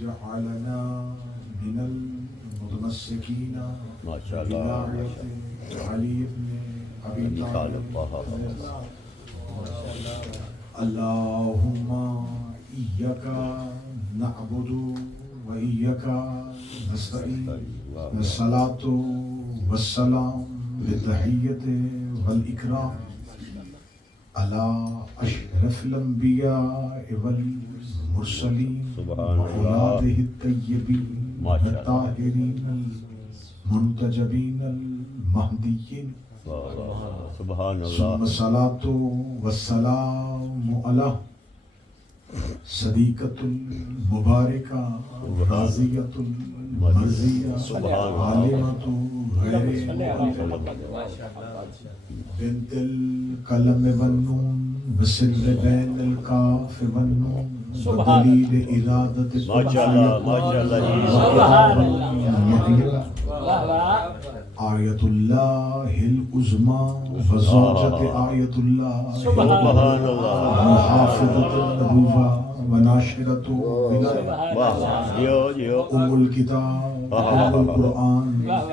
جعلنا من المتمسكين بولاية علي بن أبي طالب. اللهم إياك نعبد وإياك نستعين. الصلاة والسلام للتحية والإكرام على أشرف الأنبياء والمرسلين وأولاده الطيبين الطاهرين المنتجبين المهديين. سبحان ثم اللہ. الصلاة والسلام على صديقة المباركة راضية المرضية عالمة غير بنت القلم والنون بسر بين الكاف والنون بدليل إرادة آية الله العظمى وزوجة آية الله محافظة النبوة وناشرة أم الكتاب أم القرآن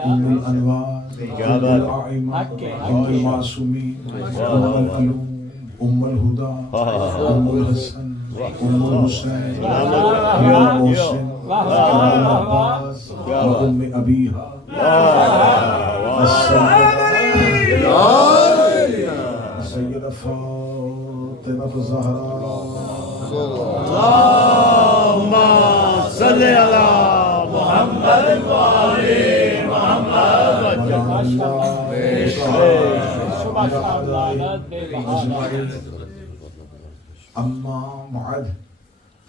أم الأنوار أم الأئمة أم المعصومين أم العلوم أم الهدى أم الحسن أم الحسين أم المحسن أم العباس وأم أبيها سيدة فاطمة الزهراء. اللهم صل على محمد وآل محمد. أما بعد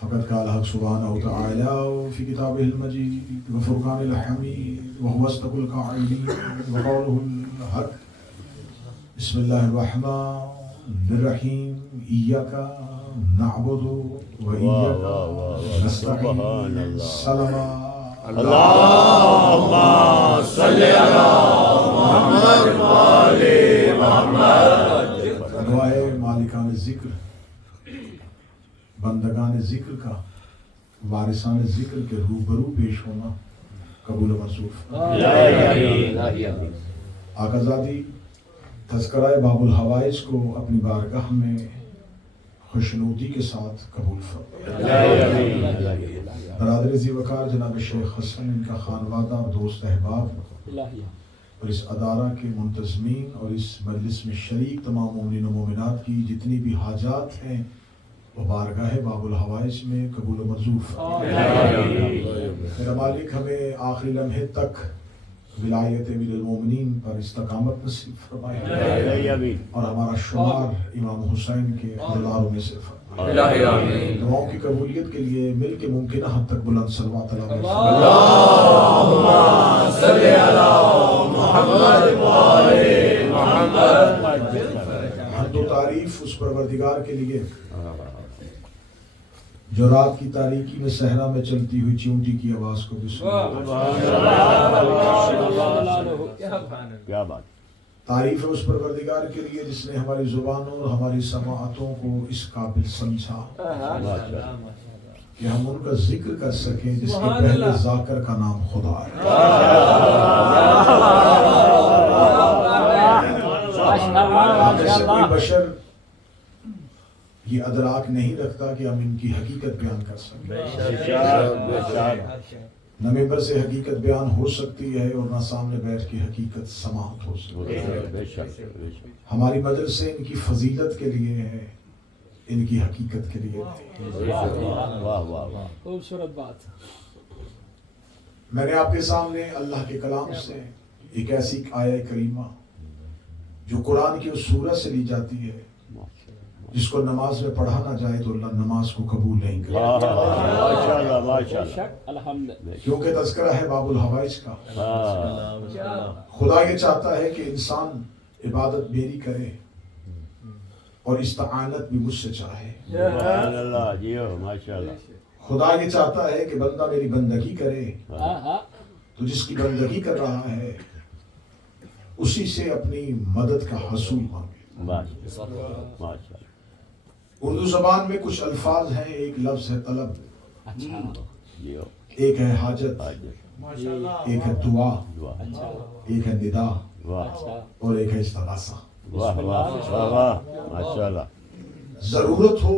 فقد قال حق سبحانه وتعالى في كتابه المجيد وفرقان الحميد وهو أصدق القائلين وقوله الحق. بسم الله الرحمن الرحيم. إياك نعبد وإياك نستعين. صلوات اللهم صل على محمد وآل محمد. دعائے مالکان ذکر بندگان ذکر کا وارثان ذکر کے روبرو پیش ہونا قبول و منظور. آقا زادی تذکرہ باب الحوائج کو اپنی بارگاہ میں خوشنودی کے ساتھ قبول فرمائے. برادر ذی وقار جناب شیخ حسن، ان کا خانوادہ اور دوست احباب اور اس ادارہ کے منتظمین اور اس مجلس میں شریک تمام مومنین و مومنات کی جتنی بھی حاجات ہیں وہ بارگاہ باب الحوائج میں قبول و منظور فرمائے. میرا مالک ہمیں آخری لمحے تک ولایت امیر المومنین پر استقامت نصیب فرمائے اور ہمارا شمار امام حسین کے اولادوں میں سے فرمائے. دعاؤں کی قبولیت کے لیے مل کے ممکنہ حد تک بلند صلوات علیہ اللهم صل على محمد وآل محمد. حمد و تعریف اس پروردگار کے لیے جو رات کی تاریکی میں صحرا میں چلتی ہوئی چیونٹی کی آواز کو بھی سنا. کیا بات. تعریف ہے اس پروردگار کے لیے جس نے ہماری زبانوں اور ہماری سماعتوں کو اس قابل سمجھا کہ ہم ان کا ذکر کر سکیں جس کے پہلے ذاکر کا نام خدا ہے. جیسے کوئی بشر یہ ادراک نہیں رکھتا کہ ہم ان کی حقیقت بیان کر سکیں. نہ ممبر سے حقیقت بیان ہو سکتی ہے اور نہ سامنے بیٹھ کے حقیقت سماعت ہو سکتی ہے. ہماری مجلس سے ان کی فضیلت کے لیے ہے، ان کی حقیقت کے لیے. خوبصورت بات. میں نے آپ کے سامنے اللہ کے کلام سے ایک ایسی آیہ کریمہ جو قرآن کی اس سورہ سے لی جاتی ہے جس کو نماز میں پڑھا نہ جائے تو اللہ نماز کو قبول نہیں کرے. کیونکہ تذکرہ ہے باب الحوائج کا. خدا یہ چاہتا ہے کہ انسان عبادت میری کرے اور استعانت بھی مجھ سے چاہے. خدا یہ چاہتا ہے کہ بندہ میری بندگی کرے تو جس کی بندگی کر رہا ہے اسی سے اپنی مدد کا حصول مانگے. اردو زبان میں کچھ الفاظ ہیں. ایک لفظ ہے طلب. ایک ہے حاجت، ایک ہے دعا، ایک ہے ندا، اور ایک ہے استغاثہ۔ واہ واہ واہ واہ ماشاءاللہ۔ ضرورت ہو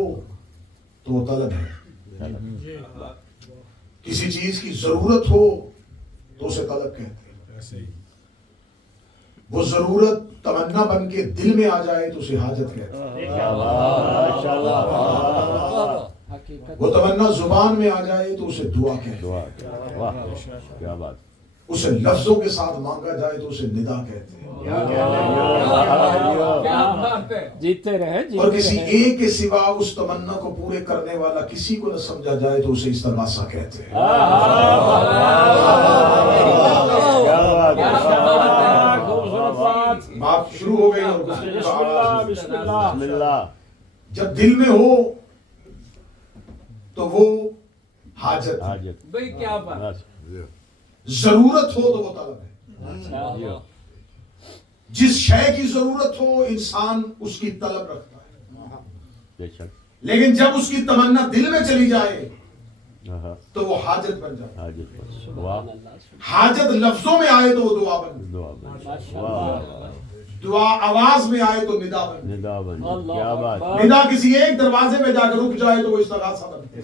تو وہ طلب ہے، کسی چیز کی ضرورت ہو تو اسے طلب کہتے ہیں۔ وہ ضرورت تمنا بن کے دل میں آ جائے تو اسے حاجت کہتے ہیں۔ وہ تمنا زبان میں آ جائے تو اسے دعا کہتے ہیں۔ واہ کیا بات، اسے لفظوں کے ساتھ مانگا جائے تو اسے ندا کہتے ہیں۔ جیتے رہے اور کسی ایک کے سوا اس تمنا کو پورے کرنے والا کسی کو نہ سمجھا جائے تو اسے استغاثہ کہتے ہیں۔ بات شروع ہو گئی اور بسم اللہ۔ جب دل میں ہو تو وہ حاجت ہے، بھئی کیا بات، ضرورت ہو تو وہ طلب ہے۔ جس شے کی ضرورت ہو انسان اس کی طلب رکھتا ہے، لیکن جب اس کی تمنا دل میں چلی جائے تو وہ حاجت بن جائے۔ حاجت لفظوں میں آئے تو وہ دعا بن جائے، دعا آواز میں آئے تو ندا بن جائے، کیا بات، ندا کسی ایک دروازے پہ جا کر رک جائے تو وہ استغاثہ بن جائے۔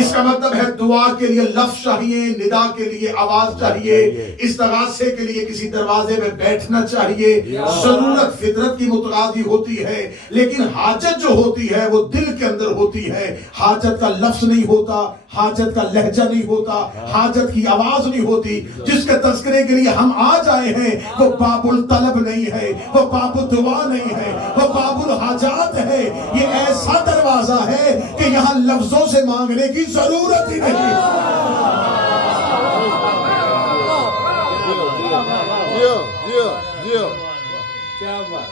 اس کا مطلب ہے دعا کے لیے لفظ چاہیے، ندا کے لیے آواز چاہیے، استغاثے کے لیے کسی دروازے پہ بیٹھنا چاہیے۔ ضرورت فطرت کی متقاضی ہوتی ہے، لیکن حاجت جو ہوتی ہے وہ دل کے اندر ہوتی ہے۔ حاجت کا لفظ نہیں ہوتا، حاجت کا لہجہ نہیں ہوتا، حاجت کی آواز نہیں ہوتی۔ جس کے تذکرے کے لیے ہم آج آئے ہیں وہ باب الطلب نہیں ہے، وہ باب الدعا نہیں ہے، وہ باب الحاجات ہے۔ یہ ایسا دروازہ ہے کہ یہاں لفظوں سے مانگنے کی ضرورت ہی نہیں۔ کیا بات،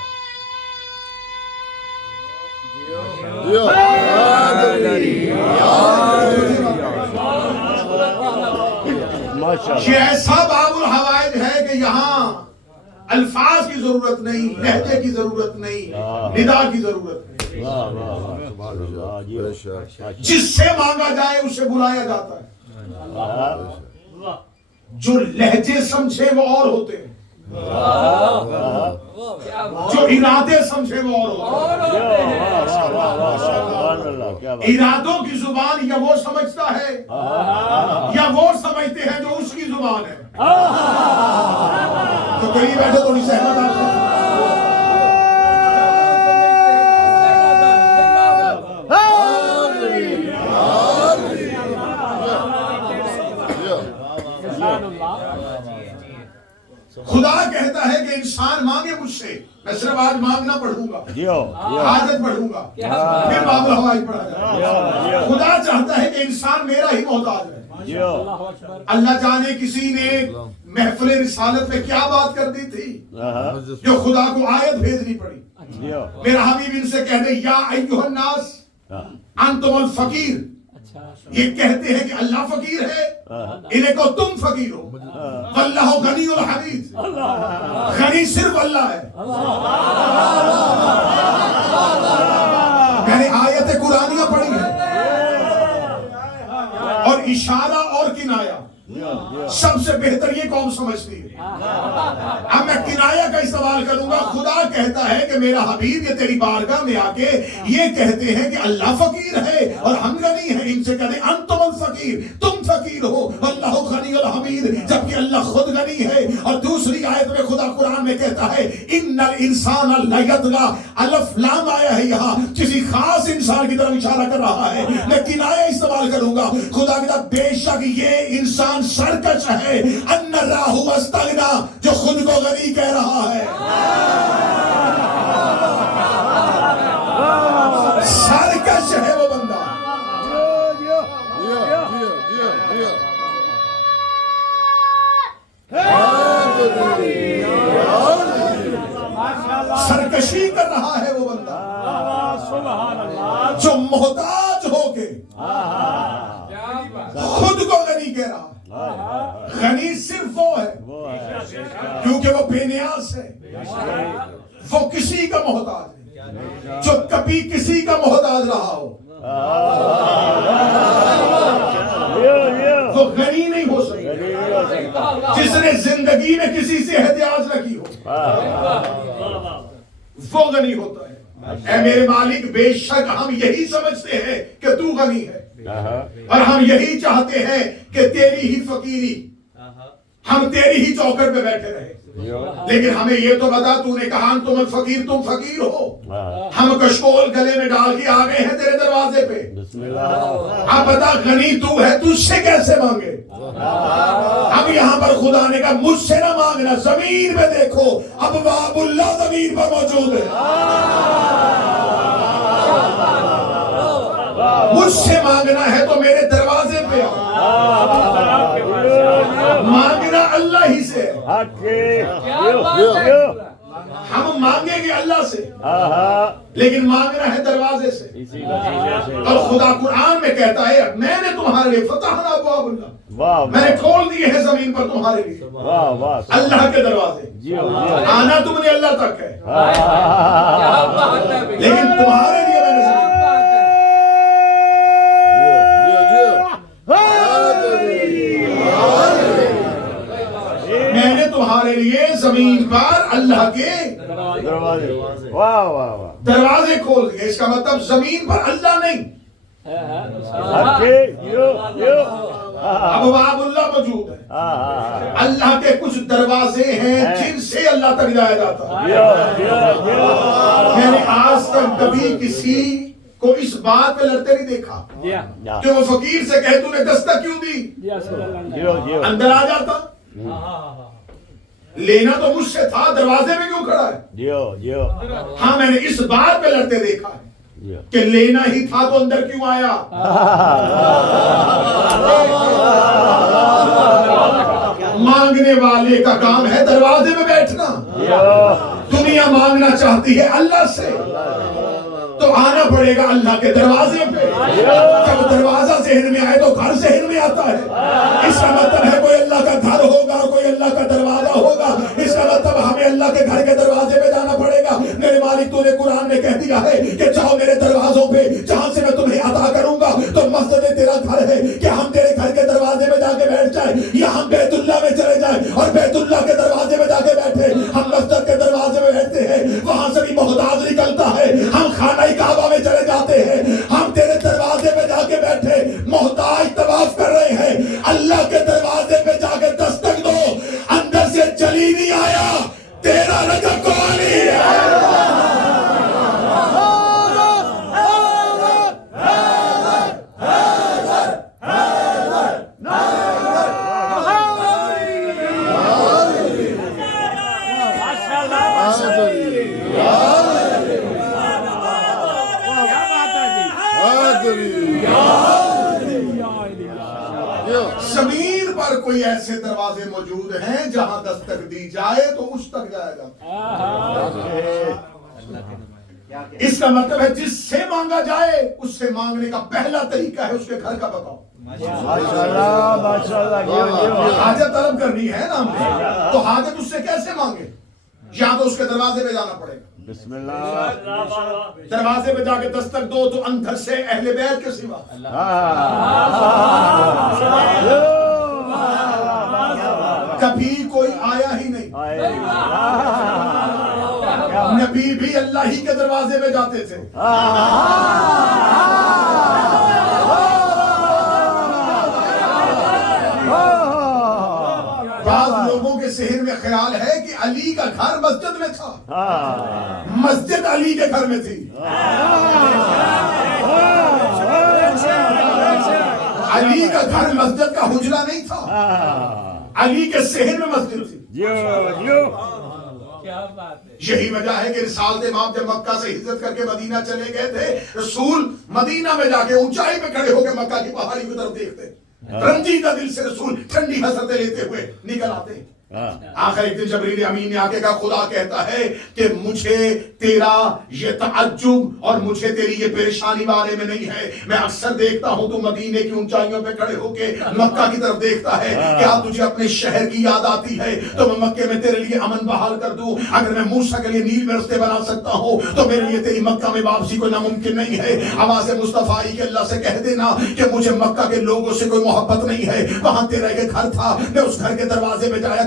یہ ایسا باب الحوائج ہے کہ یہاں الفاظ کی ضرورت نہیں، لہجے کی ضرورت نہیں، ندا کی ضرورت نہیں۔ جس سے مانگا جائے اسے بلایا جاتا ہے۔ جو لہجے سمجھے وہ اور ہوتے ہیں، جو ارادے سمجھے وہ اور ہوتے ہیں۔ ارادوں کی زبان یا وہ سمجھتا ہے یا وہ سمجھتے ہیں جو اس کی زبان ہے۔ تو قریب بیٹھے تھوڑی سہمت آپ سے۔ خدا کہتا ہے کہ انسان مانگے مجھ سے، میں صرف آج مانگنا پڑھوں گا، حاجت پڑھوں گا، پھر باب الحوائج پڑھا جائے۔ خدا چاہتا ہے کہ انسان میرا ہی محتاج ہے۔ اللہ جانے کسی نے محفل رسالت میں کیا بات کر دی تھی جو خدا کو آیت بھیجنی پڑی۔ میرا حبیب ان سے کہہ دے یا ایھا الناس انتم الفقیر، یہ کہتے ہیں کہ اللہ فقیر ہے، انہیں کو تم فقیر ہو۔ واللہ غنی الحمید، غنی صرف اللہ ہے۔ میں نے آیت قرآنیہ پڑھی ہے اور اشارہ اور کنایہ سب سے بہتر یہ قوم سمجھتی ہے۔ اب میں کنایہ کا استعمال کروں گا۔ خدا کہتا ہے کہ میرا حبیب یہ تیری بارگاہ میں آ کے یہ کہتے ہیں کہ اللہ فقیر ہے اور ہم غنی ہیں۔ ان سے کہتے ہیں انتم الفقیر، تم فقیر ہو، اللہ غنی الحمید، جبکہ اللہ خود غنی ہے۔ اور دوسری آیت میں خدا قرآن میں کہتا ہے ان الانسان لیطغی، الف لام آیا ہے یہاں، کسی خاص انسان کی طرف اشارہ کر رہا ہے۔ میں کنایہ استعمال کروں گا۔ خدا کہتا بے شک یہ انسان سرکش ہے، ان راہ واستغنا، جو خود کو غنی کہہ رہا ہے۔ سرکش ہے وہ بندہ۔ سرکشی کر رہا ہے وہ بندہ جو محتاج ہو کے خود کو غنی کہہ رہا ہے۔ غنی صرف وہ ہے کیونکہ وہ بے نیاز ہے، وہ کسی کا محتاج ہے جو کبھی کسی کا محتاج رہا ہو۔ نے زندگی میں کسی سے احتیاج نہ کی ہو وہ غنی ہوتا ہے. اے میرے مالک بے شک ہم یہی سمجھتے ہیں کہ تو غنی ہے اور ہم یہی چاہتے ہیں کہ تیری ہی فقیری ہم تیری ہی چوکٹ پہ بیٹھے رہے. لیکن ہمیں یہ تو بتا تو نے کہا تم فقیر تم فقیر ہو. ہم کشکول گلے میں ڈال کے آ گئے ہیں تیرے دروازے پہ. اب بتا غنی تو ہے تجھ سے کیسے مانگے. اب یہاں پر خدا نے کہا مجھ سے نہ مانگنا زمین پہ دیکھو ابواب اللہ زمین پر موجود ہے. مجھ سے مانگنا ہے تو میرے دروازے پہ آؤ. مانگنا اللہ ہی سے. ہم مانگیں گے اللہ سے لیکن مانگنا ہے دروازے سے. اور خدا قرآن میں کہتا ہے میں نے تمہارے لیے فتحنا ابواب اللہ میں نے کھول دیے ہیں زمین پر تمہارے لیے اللہ کے دروازے. آنا تم نے اللہ تک ہے لیکن تمہارے لیے میں نے تمہارے لیے زمین پر اللہ کے دروازے کھول دیے. اس کا مطلب زمین پر اللہ نہیں ابواب اللہ موجود ہے. اللہ کے کچھ دروازے ہیں جن سے اللہ تک جایا جاتا ہے. میں نے آج تک کبھی کسی کو اس بات پہ لڑتے نہیں دیکھا کہ وہ فقیر سے کہے تو نے دستک کیوں دی اندر آ جاتا. لینا تو مجھ سے تھا دروازے میں کیوں کھڑا ہے. ہاں میں نے اس بات پہ لڑتے دیکھا ہے کہ لینا ہی تھا تو اندر کیوں آیا. مانگنے والے کا کام ہے دروازے میں بیٹھنا. دنیا مانگنا چاہتی ہے اللہ سے تو آنا پڑے گا اللہ کے دروازے پہ. جب دروازہ ذہن میں آئے تو گھر ذہن میں آتا ہے. اس کا مطلب ہے کوئی اللہ کا گھر ہوگا کوئی اللہ کا دروازہ ہوگا. اس کا مطلب ہمیں اللہ کے گھر کے دروازے پہ جانا پڑے گا. میرے مالک تو نے قرآن میں کہہ دیا ہے کہ جاؤ میرے دروازوں پہ جہاں سے میں تمہیں عطا کروں گا. تو مسجد تیرا گھر ہے کہ ہم تیرے گھر کے دروازے پہ جا کے بیٹھ جائیں یا ہم بیت اللہ میں چلے جائیں اور بیت اللہ کے دروازے پہ جا کے بیٹھے. ہم مسجد کے دروازے میں بیٹھتے ہیں وہاں سے بھی محتاج نکلتا ہے. ہم خانہ کعبہ میں چلے جاتے ہیں ہم تیرے دروازے پہ جا کے بیٹھے محتاج طواف کر رہے ہیں. اللہ کے دروازے پہ جا کے دستک دو اندر سے چلی نہیں آیا تیرا رجب قوالی ہے. زمین پر کوئی ایسے دروازے موجود ہیں جہاں دستک دی جائے تو اس تک جایا جاتا ہے. اس کا مطلب ہے جس سے مانگا جائے اس سے مانگنے کا پہلا طریقہ ہے اس کے گھر کا بتاؤ. حاجت طلب کرنی ہے نا ہم نے تو حاجت اس سے کیسے مانگے. یا تو اس کے دروازے پہ جانا پڑے گا. بسم اللہ. دروازے پہ جا کے دستک دو تو اندر سے اہل بیت کے سوا کبھی کوئی آیا ہی نہیں. نبی بھی اللہ ہی کے دروازے پہ جاتے تھے. بعض لوگوں کے ذہن میں خیال ہے کہ علی کا گھر مسجد میں تھا. مسجد علی کے گھر میں تھی. علی کا گھر مسجد کا حجرہ نہیں تھا. علی کے ذہن میں مسجد تھی. یہی وجہ ہے کہ رسالت امام جب مکہ سے ہجرت کر کے مدینہ چلے گئے تھے رسول مدینہ میں جا کے اونچائی پہ کھڑے ہو کے مکہ کی پہاڑی کی طرف دیکھتے. رنجیدہ دل سے رسول ٹھنڈی حسرتیں لیتے ہوئے نکل آتے. آخر ایک دن جبریل امین نے آ کے کہا خدا کہتا ہے کہ مجھے تیرا یہ تعجب اور مجھے تیری یہ پریشانی بارے میں نہیں ہے. میں اکثر دیکھتا ہوں تو مدینے کی اونچائیوں پہ کھڑے ہو کے مکہ کی طرف دیکھتا ہے. کیا تجھے اپنے شہر کی یاد آتی ہے تو میں مکے میں تیرے لیے امن بحال کر دوں. اگر میں موسیٰ کے لیے نیل میں رستے بنا سکتا ہوں تو میرے لیے تیری مکہ میں واپسی کوئی ناممکن نہیں ہے. آواز مصطفیٰ کہ اللہ سے کہہ دینا کہ مجھے مکہ کے لوگوں سے کوئی محبت نہیں ہے. وہاں تیرا یہ گھر تھا میں اس گھر کے دروازے پہ جایا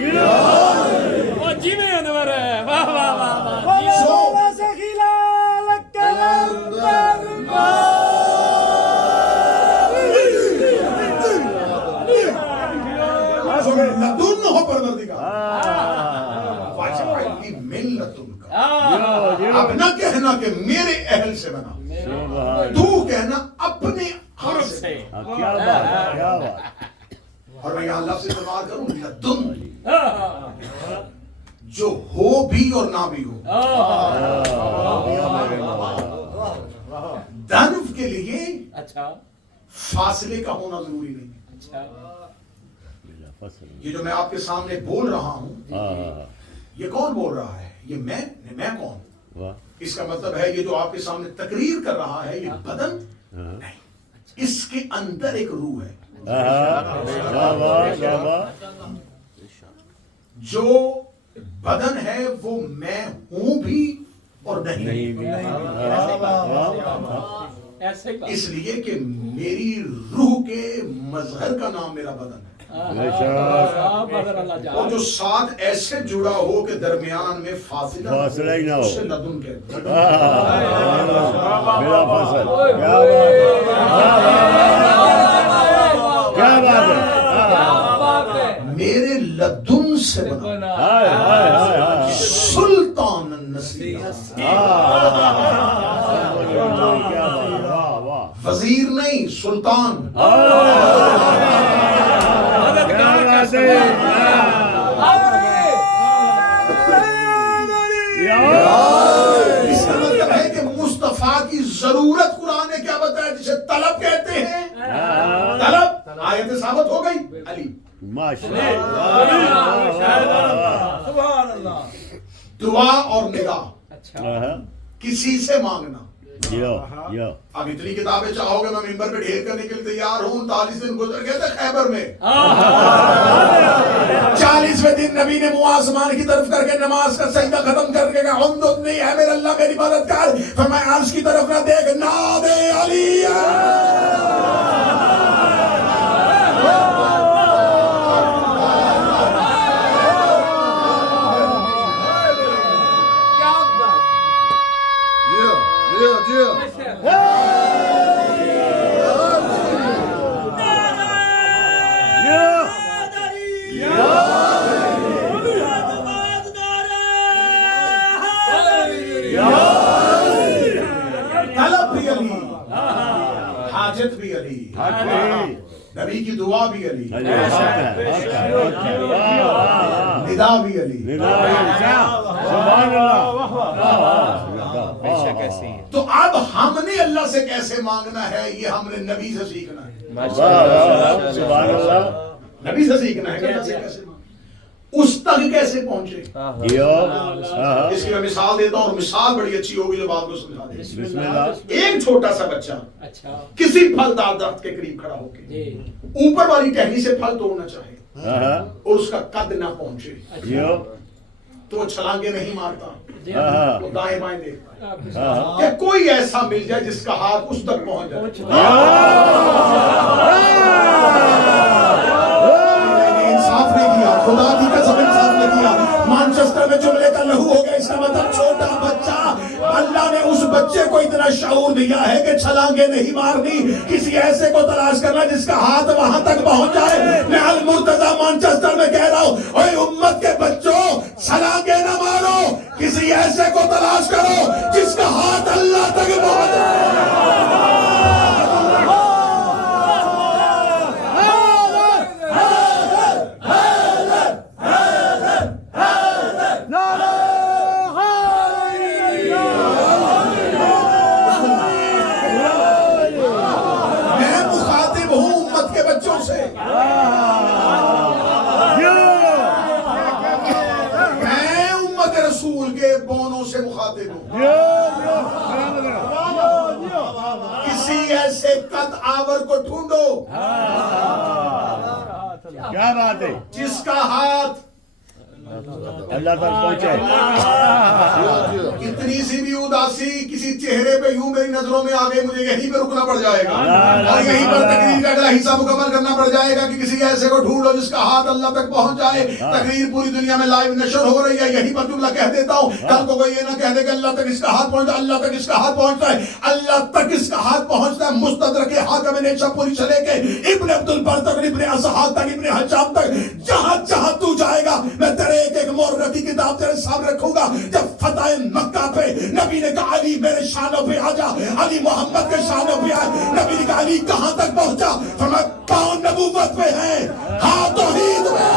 وہ جی میں انور ہے واہ واہ واہ واہ لدن ہو پروردگار واجب علمی من لدن کا اب نہ کہنا کہ میرے اہل سے بنا تو کہنا اپنے ہاتھ سے کیا بات کیا بات اور میں یہاں لفظ استعمال کروں لدن جو ہو بھی اور نہ بھی ہو دنف کے لیے اچھا فاصلے کا ہونا ضروری نہیں اچھا یہ جو میں آپ کے سامنے بول رہا ہوں یہ کون بول رہا ہے یہ میں کون اس کا مطلب ہے یہ جو آپ کے سامنے تقریر کر رہا ہے یہ بدن نہیں اس کے اندر ایک روح ہے جو بدن ہے وہ میں ہوں بھی اور نہیں بھی ایسے ہی اس لیے کہ میری روح کے مظہر کا نام میرا بدن ہے اور جو ساتھ ایسے جڑا ہو کہ درمیان میں فاصلہ ہی نہ ہو اسے لدن کہتے ہیں میرا فصل کیا بات ہے میرے لدن سے بنا سلطان النصیر وزیر نہیں سلطان اس کا مطلب ہے کہ مصطفیٰ کی ضرورت قرآن نے کیا بتایا جسے طلب کہتے ہیں طلب آیت ثابت ہو گئی علی سبحان اللہ دعا اور نگاہ کسی سے مانگنا اب اتنی کتابیں چاہو گے میں ممبر پہ ڈھیر کرنے کے لیے تیار ہوں 39 دن گزر گئے تھے خیبر میں 40ویں دن نبی نے منہ آسمان کی طرف کر کے نماز کا سجدہ ختم کر کے کہا عمدت نہیں ہے میرے اللہ میری مدد کر فرمایا عرش کی طرف نہ دیکھ ناد علی حاجت بھی علی نبی کی دعا بھی علی ندا بھی علی تو اب ہم نے اللہ سے کیسے مانگنا ہے یہ ہم نے نبی سے سیکھنا ہے نبی سے سیکھنا ہے کہ اللہ سے کیسے مانگنا اس تک کیسے پہنچے اس کی میں مثال دیتا ہوں اور مثال بڑی اچھی ہوگی جو بات کو سمجھا دے ایک چھوٹا سا بچہ کسی پھلدار درخت کے قریب کھڑا ہو کے اوپر والی ٹہنی سے پھل توڑنا چاہے اور اس کا قد نہ پہنچے تو وہ چھلانگے نہیں مارتا وہ دائیں بائیں دیکھتا ہے کہ کوئی ایسا مل جائے جس کا ہاتھ اس تک پہنچ جائے انصاف نہیں کیا خدا کی قسم انصاف نہیں کیا مانچسٹر میں جملے کا لہو ہو گیا اس کا مطلب چھوٹا بچہ اللہ نے اس بچے کو اتنا شعور دیا ہے کہ چھلانگے نہیں مارنی کسی ایسے کو تلاش کرنا جس کا ہاتھ وہاں تک پہنچ جائے میں المرتضی مانچسٹر میں کہہ رہا ہوں اے امت کے بچوں چھلانگے نہ مارو کسی ایسے کو تلاش کرو جس کا ہاتھ اللہ تک پہنچ جائے کسی ایسے قد آور کو ڈھونڈو کیا بات ہے جس کا ہاتھ اللہ تک پہنچے. اتنی سی بھی اداسی کسی چہرے پہ یوں میری نظروں میں آگے مجھے یہیں پہ رکنا پڑ جائے گا اور یہیں پر تقریر کا اگلا حصہ مکمل کرنا پڑ جائے گا کہ کسی ایسے کو ڈھونڈو جس کا ہاتھ اللہ تک پہنچ جائے. تقریر پوری دنیا میں لائیو نشر ہو رہی ہے, یہیں پر جملہ کہہ دیتا ہوں, کل کو کوئی یہ نہ کہہ دے کہ اللہ تک اس کا ہاتھ پہنچتا. اللہ تک اس کا ہاتھ پہنچتا ہے, اللہ تک اس کا ہاتھ پہنچتا ہے. مستدرک حاکم نے پوری چلے کے ابن عبد البر تک, ابن اسحاق تک, ابن حجام تک, جہاں جہاں تو جائے گا میں تیرے ایک ایک مورخ کی کتاب تیرے سامنے رکھوں گا. جب فتح مکہ پہ نبی نے کہا علی میرے شانوں پہ آ جا, علی محمد کے شانوں پہ آئے. نبی نے کہا علی کہاں تک پہنچا, فرمایا پاؤں نبوت پہ ہے, ہاتھ توحید میں.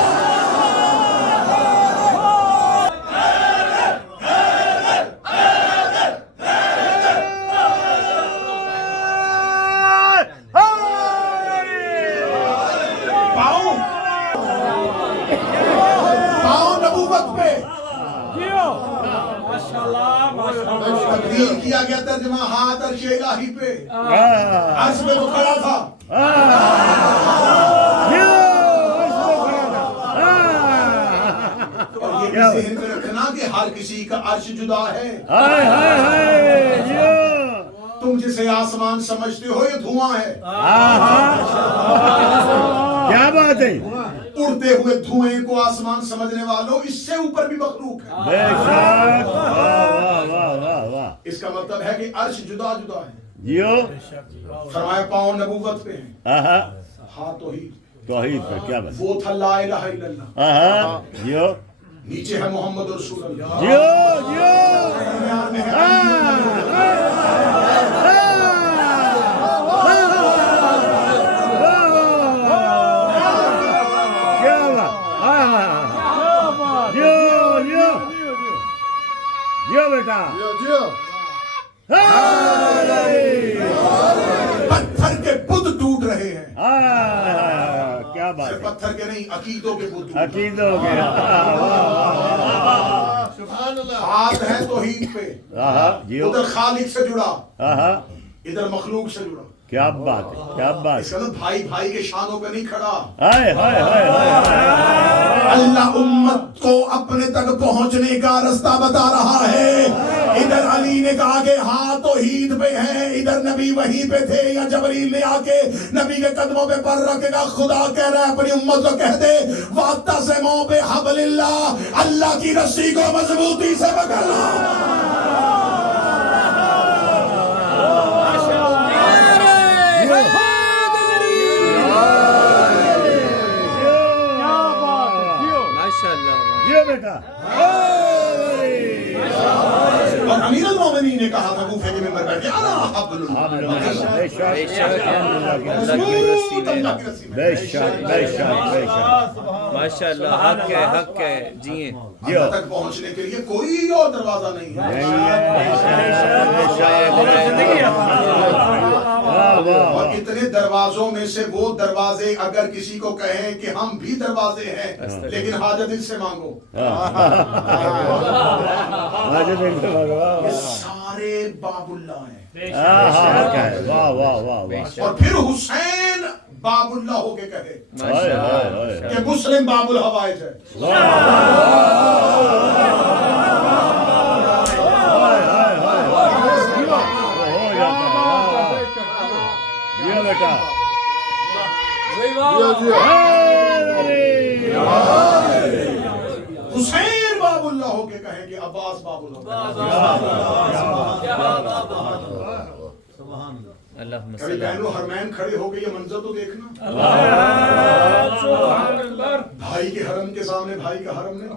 تبدیل کیا گیا ترجمہ ہاتھ عرش الہی پہ, عرش میں وہ کھڑا تھا. اور یہ بھی ذہن میں رکھنا کہ ہر کسی کا عرش جدا ہے. تم جسے آسمان سمجھتے ہو یہ دھواں ہے. کیا بات ہے, اڑتے ہوئے دھوئیں کو آسمان سمجھنے والوں اس سے اوپر بھی مخلوق ہے. بے شک, واہ واہ واہ واہ. اس کا مطلب ہے کہ عرش جدا جدا ہے. جیو فرمایا پاؤں نبوت پہ ہیں, ہاتھ توحید توحید پہ. کیا بات, وہ تھا لا الہ الا اللہ, جیو نیچے ہے محمد رسول اللہ, جیو جیو. درمیان میں ہے بیٹا. پتھر کے بت ٹوٹ رہے ہیں. کیا بات ہے, پتھر کے نہیں عقیدوں کے بت. عقیدوں کے. ہاتھ ہے توحید پہ, ادھر خالق سے جڑا, ادھر مخلوق سے جڑا. کیا بات ہے, کیا بات. اس کا مطلب بھائی بھائی کے شانوں پہ نہیں کھڑا. اللہ امت کو اپنے تک پہنچنے کا رستہ بتا رہا ہے. ادھر علی نے کہا کہ ہاں توحید پہ ہیں, ادھر نبی وہیں پہ تھے, یا جبریل نے آ کے نبی کے قدموں پہ پر رکھے گا. خدا کہہ رہا ہے اپنی امت کو کہہ دے وَاعْتَصِمُوا بِحَبْلِ اللَّهِ, اللہ کی رسی کو مضبوطی سے پکڑنا. اور امیر المومنین نے کہا تھا کوفے کے ممبر بیٹھے انا حبل اللہ, ماشاءاللہ. حق ہے, حق ہے. جیے اللہ تک پہنچنے کے لیے کوئی اور دروازہ نہیں ہے. اور اتنے دروازوں میں سے وہ دروازے اگر کسی کو کہیں کہ ہم بھی دروازے ہیں لیکن حاجت اس سے مانگو, سارے باب اللہ ہیں. اور پھر حسین باب اللہ ہو کے کہے کہ مسلم باب الحوائج ہے. حسین باب اللہ ہو کے کہیں کہ عباس باب اللہ. کبھی بہنوں حرمین کھڑے ہو گئے, یہ منظر تو دیکھنا. بھائی کے حرم کے سامنے بھائی کا حرم نے,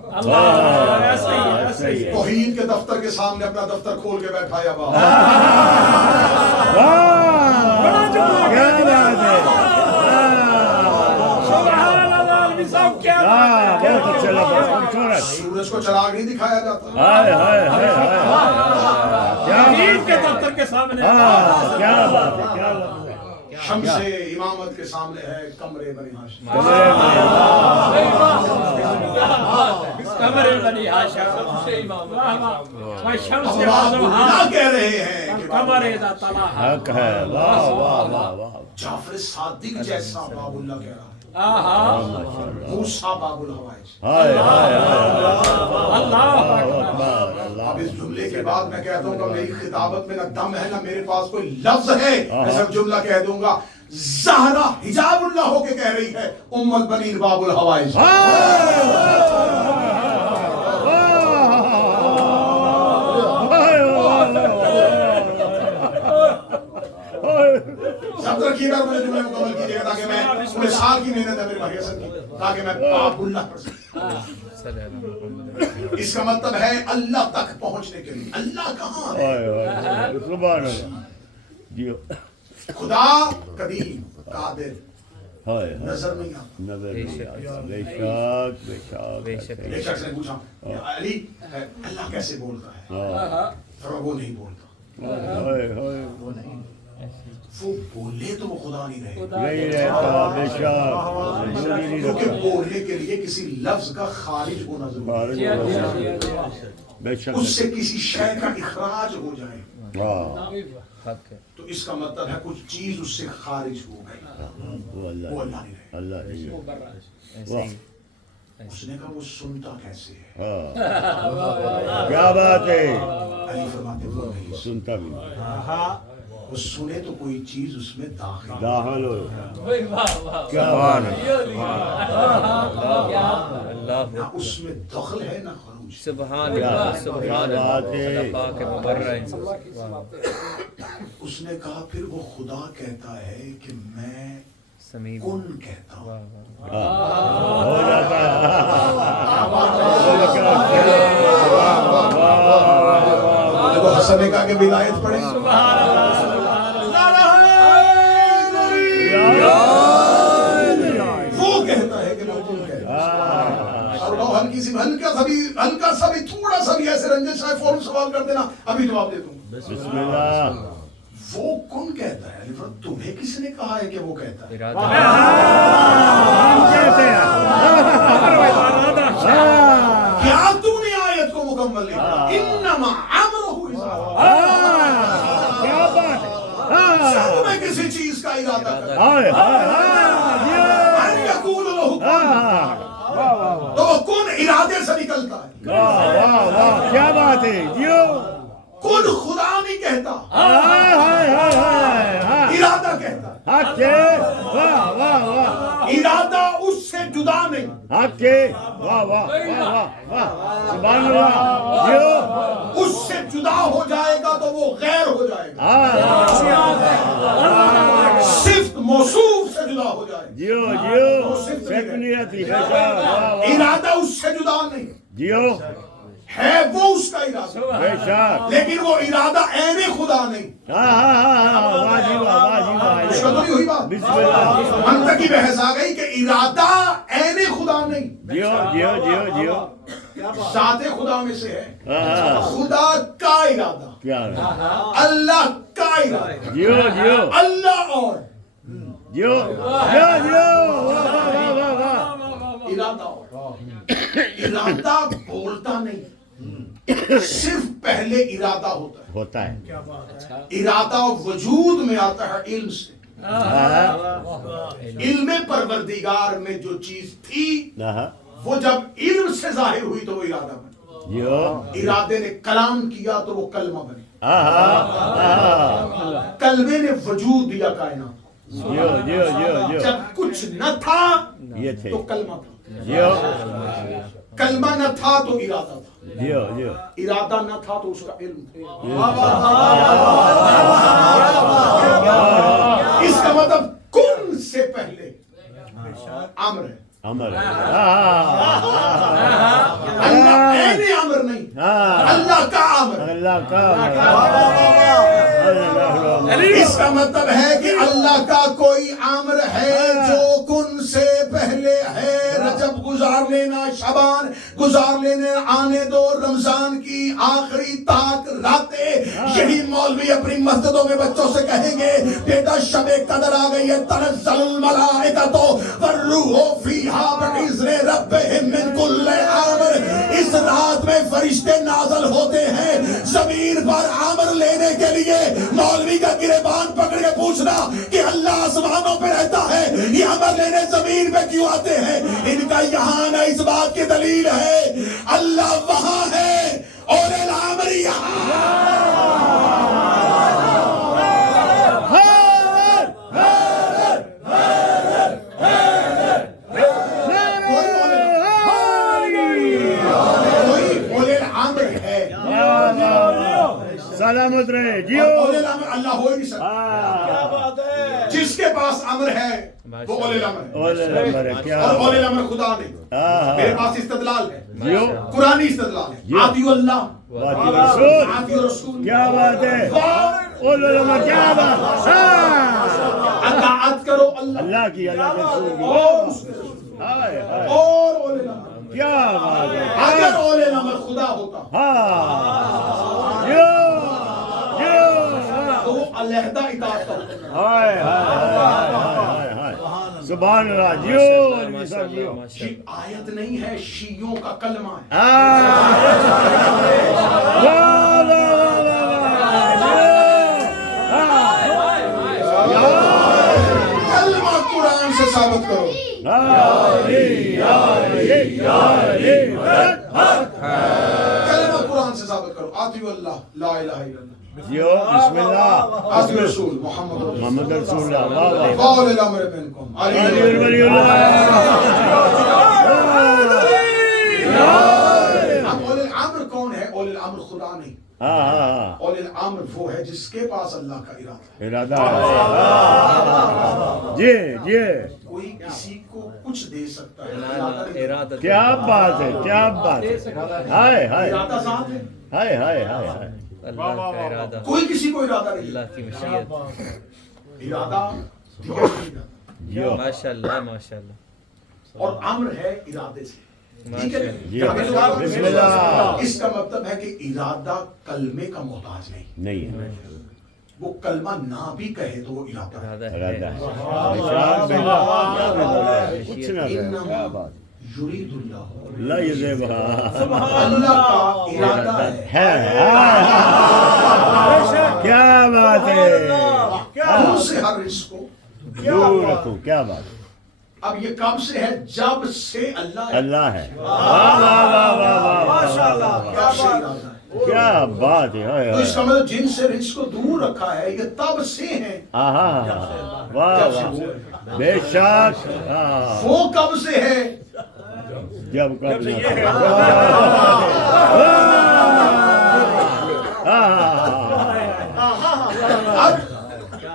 توحید کے دفتر کے سامنے اپنا دفتر کھول کے بیٹھا ہے. سورج کو چراغ نہیں دکھایا جاتا. کے دفتر کے سامنے شمس امامت کے سامنے ہے کمرے بنی ہاشم. کمرے بنی ہاشم کہہ رہے ہیں کمرے دا طلع حق ہے. جعفر صادق جیسا باب اللہ کہہ رہا ہے. موسیٰ باب الحوائج. ہائے ہائے اللہ اکبر اللہ اب اس جملے کے بعد میں کہتا ہوں کہ میری خطابت میں نہ دم ہے نہ میرے پاس کوئی لفظ ہے. میں صرف جملہ کہہ دوں گا. زہرا حجاب اللہ ہو کے کہہ رہی ہے ام البنین باب الحوائج. سب رکھیے گا مجھے جملے مکمل کیجیے گا تاکہ میں پورے سال کی محنت ہے میرے بھائی حسن کی تاکہ میں باب اللہ پڑھ سکوں. اس کا مطلب ہے اللہ تک پہنچنے کے لیے. اللہ کہاں ہے؟ سبحان اللہ. جی خدا قدیم قادر ہائے نظر نہیں آتا. نظر بے شک ایک شخص نے پوچھا علی اللہ کیسے بولتا ہے؟ فرمایا وہ نہیں بولتا. ہائے ہائے وہ بولے تو وہ خدا نہیں رہے نہیں رہتا بے شک کیونکہ بولنے کے لیے کسی لفظ کا خارج ہونا ضروری ہے. بے شک اس سے کسی شے کا اخراج ہو جائے تو اس کا مطلب ہے کچھ چیز اس سے خارج ہو گئی. وہ اللہ نہیں رہے. اللہ اس نے کہا وہ سنتا کیسے ہے؟ کیا بات ہے. علی فرماتے وہ نہیں سنتا بھی وہ سنے تو کوئی چیز اس میں داخل ہو. کیا بات ہے. نہ اس میں دخل ہے نہ خروج. سبحان اللہ سبحان اللہ پاک مبرر. اس نے کہا پھر وہ خدا کہتا ہے کہ میں کن کہتا ہوں. ہو جاتا ہے. وہ حسن نے کہا کہ ولایت پڑھے. وہ کہتا ہے کہ میں کن کہتا ہوں. اور وہ ہلکا سا بھی تھوڑا سا بھی ایسے رنجن صاحب فوراً سوال کر دینا ابھی جواب دے دوں. بسم اللہ. وہ کن کہتا ہے تمہیں کس نے کہا ہے کہ وہ کہتا ہے؟ کیا تم نے آیت کو مکمل لکھا؟ انما امرہ جب میں کسی چیز کا ارادہ کرتا ان یقول لہ تو وہ کن ارادے سے نکلتا ہے. کیا بات ہے. کن خدا نہیں کہتا ارادہ کہتا ہے. ارادہ اس سے جدا نہیں. اس سے جدا ہو جائے گا تو وہ غیر ہو جائے گا. صفت موصوف سے جدا ہو جائے گا. ارادہ اس سے جدا نہیں ہے وہ اس کا ارادہ لیکن وہ ارادہ عین خدا نہیں. ہوئی بات. منطقی بحث آ گئی کہ ارادہ عین خدا نہیں ذات خدا میں سے ہے. خدا کا ارادہ اللہ کا ارادہ اللہ اور ارادہ بولتا نہیں صرف پہلے ارادہ ہوتا ہے. ارادہ وجود میں آتا ہے علم سے. علم پروردگار میں جو چیز تھی وہ جب علم سے ظاہر ہوئی تو وہ ارادہ بنی. ارادے نے کلام کیا تو وہ کلمہ بنی. کلمے نے وجود دیا کائنات. جب کچھ نہ تھا تو کلمہ تھا. کلمہ نہ تھا تو ارادہ تھا. ارادہ نہ تھا تو اس کا علم تھا. اس کا مطلب کن سے پہلے امر ہے. اللہ عین امر نہیں اللہ کا امر. اس کا مطلب ہے کہ اللہ کا کوئی امر ہے جو کن سے پہلے ہے. رجب گزار لینا, شعبان گزار لینے, آنے دو رمضان کی آخری تاک راتیں. یہی مولوی اپنی مسجدوں میں بچوں سے کہیں گے بیٹا شب قدر آ گئی ہے. تنزل الملائکۃ والروح فیہا بإذن ربہم من کل امر. اس رات میں فرشتے نازل ہوتے ہیں زمین پر امر لینے کے لیے. مولوی کا گریبان پکڑ کے پوچھنا کہ اللہ آسمانوں پہ رہتا ہے، یہ امر لینے زمین پہ کیوں آتے ہیں؟ ان کا یہاں نہ اس بات کی دلیل ہے اللہ وہاں ہے اور الامر سلامت رہے جیو. اولی الامر اللہ ہو ہی نہیں سکتا. کیا بات ہے. جس کے پاس امر ہے وہ اولی الامر ہے، اولی الامر ہے. کیا اور اولی الامر خدا نہیں. میرے پاس استدلال ہے، جیو. قرآنی استدلال ہے. آتیو اللہ باقی رسول. آتیو رسول. کیا بات ہے. اولی الامر. کیا بات. اطاعت کرو اللہ اللہ کی، اللہ کے رسول کی. اور اس کے رسول ہائے ہائے. اور اولی الامر. کیا بات ہے. اگر اولی الامر خدا ہوتا ہاں جیو جیو. تو وہ علیحدہ اطاعت کرتا. ہائے ہائے ہائے ہائے. سبحان اللہ. جیو صاحب جیو. یہ آیت نہیں ہے، شیعوں کا کلمہ ہے. کلمہ قرآن سے ثابت کرو. کلمہ قرآن سے ثابت کرو. آتیو اللہ لا الہ الا اللہ. جیو. بسم اللہ. آتیو رسول محمد رسول محمد رسول اللہ. واہ واہ. قول الامر منکم علی ولی اللہ. اب اول الامر کون ہے؟ اول الامر خدا نہیں. ہاں ہاں ہاں. اول الامر وہ ہے جس کے پاس اللہ کا ارادہ ہے. ارادہ ہے. جی جی. کوئی کسی کو کچھ دے سکتا ہے، ارادہ نہیں. کیا بات ہے. کیا بات ہے. ہائے ہائے ارادہ ذات ہے. ہائے ہائے ہائے ہائے. اللہ کا ارادہ، کوئی کسی کو ارادہ نہیں. اللہ کی مشیت. ارادہ دیگر ارادہ. جیو. ماشاء اللہ ماشاء اللہ. اور امر ہے ارادے سے. ٹھیک ہے. جیو. بسم اللہ. اس کا مطلب ہے کہ ارادہ کلمے کا محتاج نہیں. نہیں ہے. وہ کلمہ نہ بھی کہے تو وہ ارادہ ہے. ارادہ ارادہ ہے. ہے. کچھ نہ کہے. کیا بات. یرید اللہ لا یذبھا. اللہ کا ارادہ ہے. کیا بات ہے. دور سے ہر رزق کو. دور رکھو. کیا بات. اب یہ کب سے ہے؟ جب سے اللہ ہے. اللہ ہے. واہ واہ واہ واہ واہ. ماشاءاللہ. کب سے ارادہ ہے. کیا بات ہے. ہائے تو اس کا ہائے. مطلب جن سے رزق کو دور رکھا ہے یہ تب سے ہیں. آہا. واہ واہ. بے شک. ہاں. وہ کب سے ہے؟ جب کب اب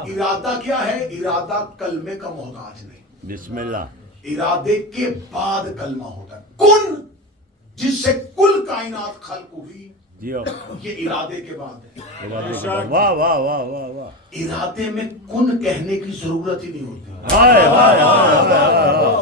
ارادہ کیا ہے؟ ارادہ کلمے کا محتاج نہیں. بسم اللہ. ارادے کے بعد کلمہ ہوتا ہے. کن جس سے کل کائنات خلق ہوئی جیو. یہ ارادے کے بعد ہے. واہ واہ واہ واہ واہ. ارادے میں کن کہنے کی ضرورت ہی نہیں ہوتی. ہائے ہائے ہائے.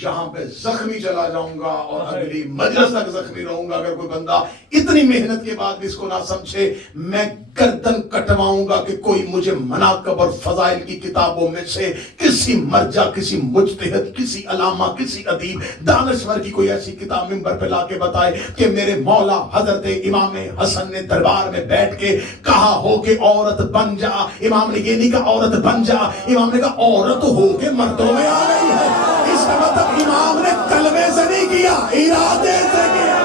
جہاں پہ زخمی چلا جاؤں گا اور اگلی مجلس تک زخمی رہوں گا. اگر کوئی بندہ اتنی محنت کے بعد اس کو نہ سمجھے میں گردن کٹواؤں گا کہ کوئی مجھے مناقب اور فضائل کی کتابوں میں سے کسی مرجع، کسی مجتہد، کسی علامہ، کسی ادیب، دانشور کی کوئی ایسی کتاب منبر پہ لا کے بتائے کہ میرے مولا حضرت امام حسن نے دربار میں بیٹھ کے کہا ہو کہ عورت بن جا. امام نے یہ نہیں کہا عورت بن جا، امام نے کہا عورت ہو کے مردوں میں آ گئی ہے. اس کا مطلب امام نے کلمے سے نہیں کیا، ارادے سے کیا.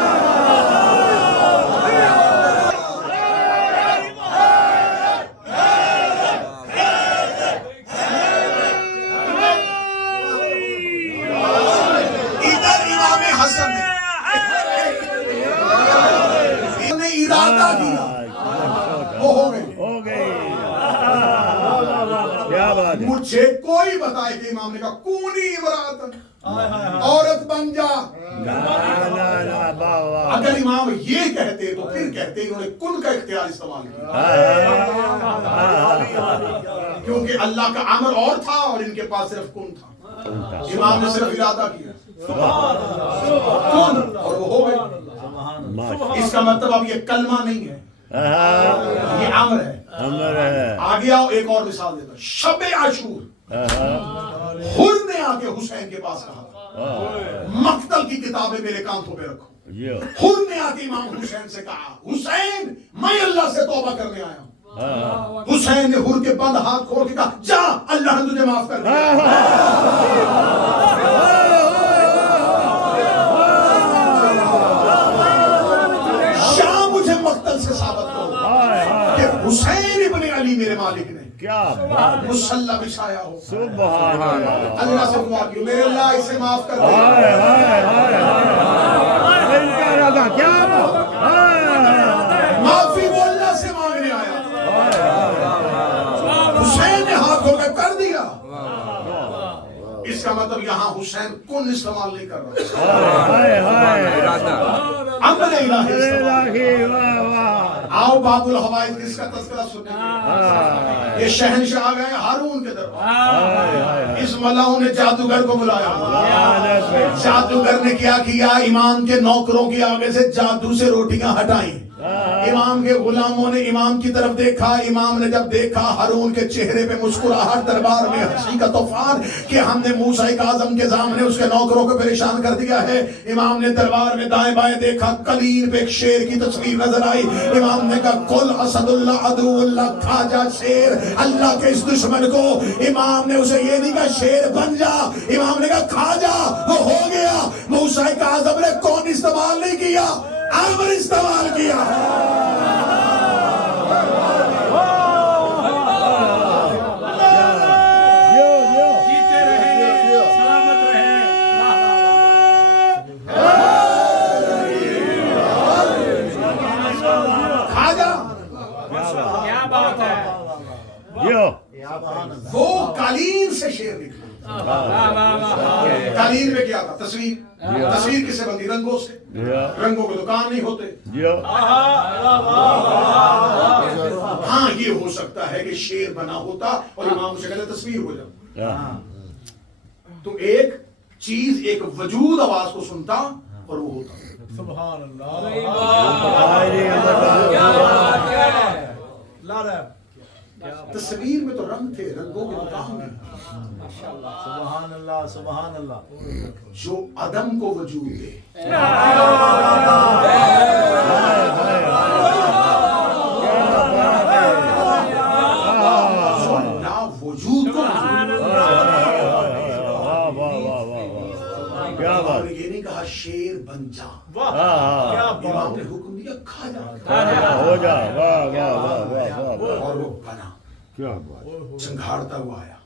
ادھر امام حسن نے ارادہ کیا، وہ ہو گئی. ہو گئی. کیا بات ہے. مجھے کوئی بتائے کہ امام نے کہا کونی امراتن، عورت بن جا. اگر امام یہ کہتے تو پھر کہتے انہوں نے کن کا اختیار استعمال کیا، کیونکہ اللہ کا امر اور تھا اور ان کے پاس صرف کن تھا. امام نے صرف ارادہ کیا کن اور وہ ہو گئے. اس کا مطلب اب یہ کلمہ نہیں ہے، یہ امر ہے. آگے آؤ ایک اور مثال دیتا ہوں. شب عاشور حر نے آ کے حسین کے پاس کہا مقتل کی کتابیں میرے کانتوں پہ رکھو. حر نے آ کے امام حسین سے کہا حسین میں اللہ سے توبہ کرنے آیا ہوں. حسین نے ہر کے بند ہاتھ کھول کے کہا جا اللہ نے تجھے معاف کر دیا. شاہ مجھے مقتل سے ثابت کرو کہ حسین ابن علی میرے مالک نے کیا بات مسلح بچھایا ہو. سبحان اللہ. اللہ سے دعا کیوں میرے اللہ اسے معاف کر دے. ہائے ہائے ہائے ہائے کیا رہا کیا معافی وہ اللہ سے مانگنے آیا. حسین نے ہاتھ دھو کر دیا. اس کا مطلب یہاں حسین کن استعمال نہیں کر رہا. ہائے ہائے عمل الہی استعمال. واہ واہ. آؤ باب الحوائج کس کا تذکرہ سننے کے. یہ شہنشاہ آ گئے ہارون کے دربار. اس ملاؤں نے جادوگر کو بلایا. جادوگر نے کیا کیا؟ امام کے نوکروں کے آگے سے جادو سے روٹیاں ہٹائیں. امام کے غلاموں نے امام کی طرف دیکھا. امام نے جب دیکھا ہارون کے چہرے پہ مسکراہٹ، دربار میں ہنسی کا طوفان کہ ہم نے موسیٰ کاظم کے سامنے اس کے نوکروں کو پریشان کر دیا ہے. امام نے دربار میں دائیں بائیں دیکھا، قلین پہ ایک شیر کی تصویر نظر آئی. امام نے کہا قل اسد اللہ عدو اللہ، کھا جا شیر اللہ کے اس دشمن کو. امام نے اسے یہ نہیں کہا شیر بن جا، امام نے کہا کھا جا. وہ ہو گیا. موسیٰ کاظم نے کون استعمال نہیں کیا؟ عمر استعمال کیا. جیتے رہے، سلامت رہے. کھا جا. کیا بات ہے. وہ قالین سے شیر نکلا. قالین میں کیا تھا؟ تصویر. تصویر کس سے بنتی؟ رنگوں سے. رنگوں کے دکان نہیں ہوتے. ہاں یہ ہو سکتا ہے کہ شیر بنا ہوتا اور امام اسے کہتے تصویر ہو جاتا. تو ایک چیز، ایک وجود آواز کو سنتا اور وہ ہوتا. سبحان اللہ. تصویر میں تو رنگ تھے، رنگوں کے دکان میں. سبحان اللہ. سبحان اللہ. جو عدم کو وجود دے. وجود کو یہ نہیں کہا شیر بن جا. امام نے حکم دیا کھا جا ہو جا. واہ واہ واہ واہ. اور وہ بنا. کیا بات. چنگھاڑتا ہوا آیا،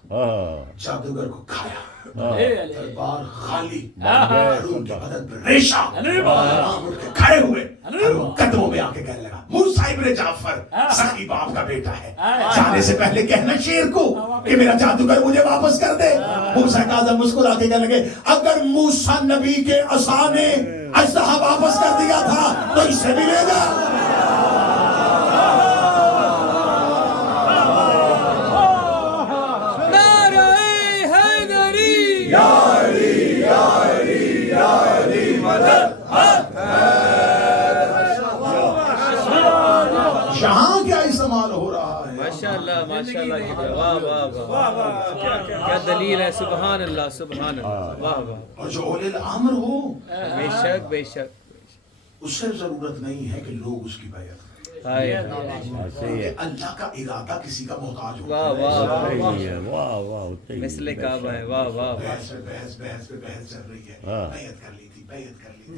جادوگر کو کھایا. دربار خالی، ہارون کے بدن پر ریشہ. امام اٹھ کے کھڑے ہوئے، ہارون قدموں میں آ کے کہنے لگا موسیٰ ابن جعفر سخی باپ کا بیٹا ہے، جانے سے پہلے کہنا شیر کو کہ میرا جادوگر مجھے واپس کر دے. موسیٰ کاظم مسکرا کے کہنے لگے اگر موسیٰ نبی کے عصا نے اژدہا واپس کر دیا تھا تو اس سے بھی لے گا. یہاں کیا استعمال ہو رہا ہے؟ ماشاءاللہ ماشاءاللہ. واہ واہ واہ. کیا دلیل ہے. سبحان اللہ. سبحان اللہ. واہ واہ. اور جو اولی الامر ہو بے شک بے شک. اس سے ضرورت نہیں ہے کہ لوگ اس کی بیعت کریں. اللہ کا ارادہ کسی کا محتاج ہوتا ہے. واہ واہ. مثل کعبہ ہے. واہ واہ. بحث پہ بحث چل رہی ہے. بیعت کر لی تھی، بیعت کر لی تھی.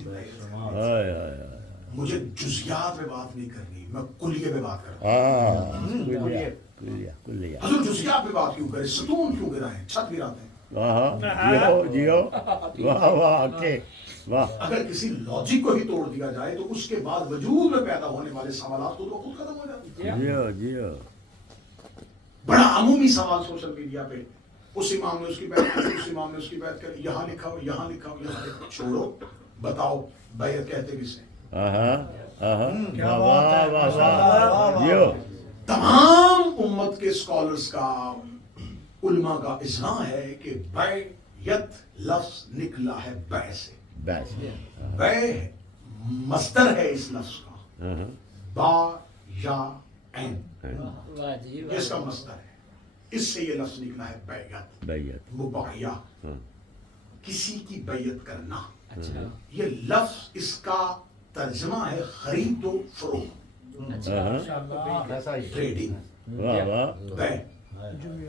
مجھے جزیات پہ بات نہیں کرنی، میں کلیے پہ بات کر رہا ہوں. حضور جزیات پہ بات کیوں کرے؟ ستون کیوں گرائیں، چھت گراتے ہیں. جیو. واہ واہ. اگر کسی لاجک کو ہی توڑ دیا جائے تو اس کے بعد وجود میں پیدا ہونے والے سوالات تو خود ختم ہو جاتے ہیں. بڑا عمومی سوال سوشل میڈیا پہ، اس امام نے اس کی بیعت کری، اس امام نے اس کی بیعت کری، یہاں لکھا ہو، یہاں لکھا ہو، یہاں لکھا ہو. چھوڑو، بتاؤ بیعت کہتے کسے؟ تمام امت کے اسکالرز کا، علماء کا اجماع ہے کہ بیعت لفظ نکلا ہے بے سے. بے مصدر ہے اس لفظ کا، با یا عین، یہ اس کا مصدر ہے. اس سے یہ لفظ نکلا ہے بیعت. مباحیہ، کسی کی بیعت کرنا. یہ لفظ اس کا ترجمہ ہے خرید و فروخت. ٹریڈنگ واہ واہ بے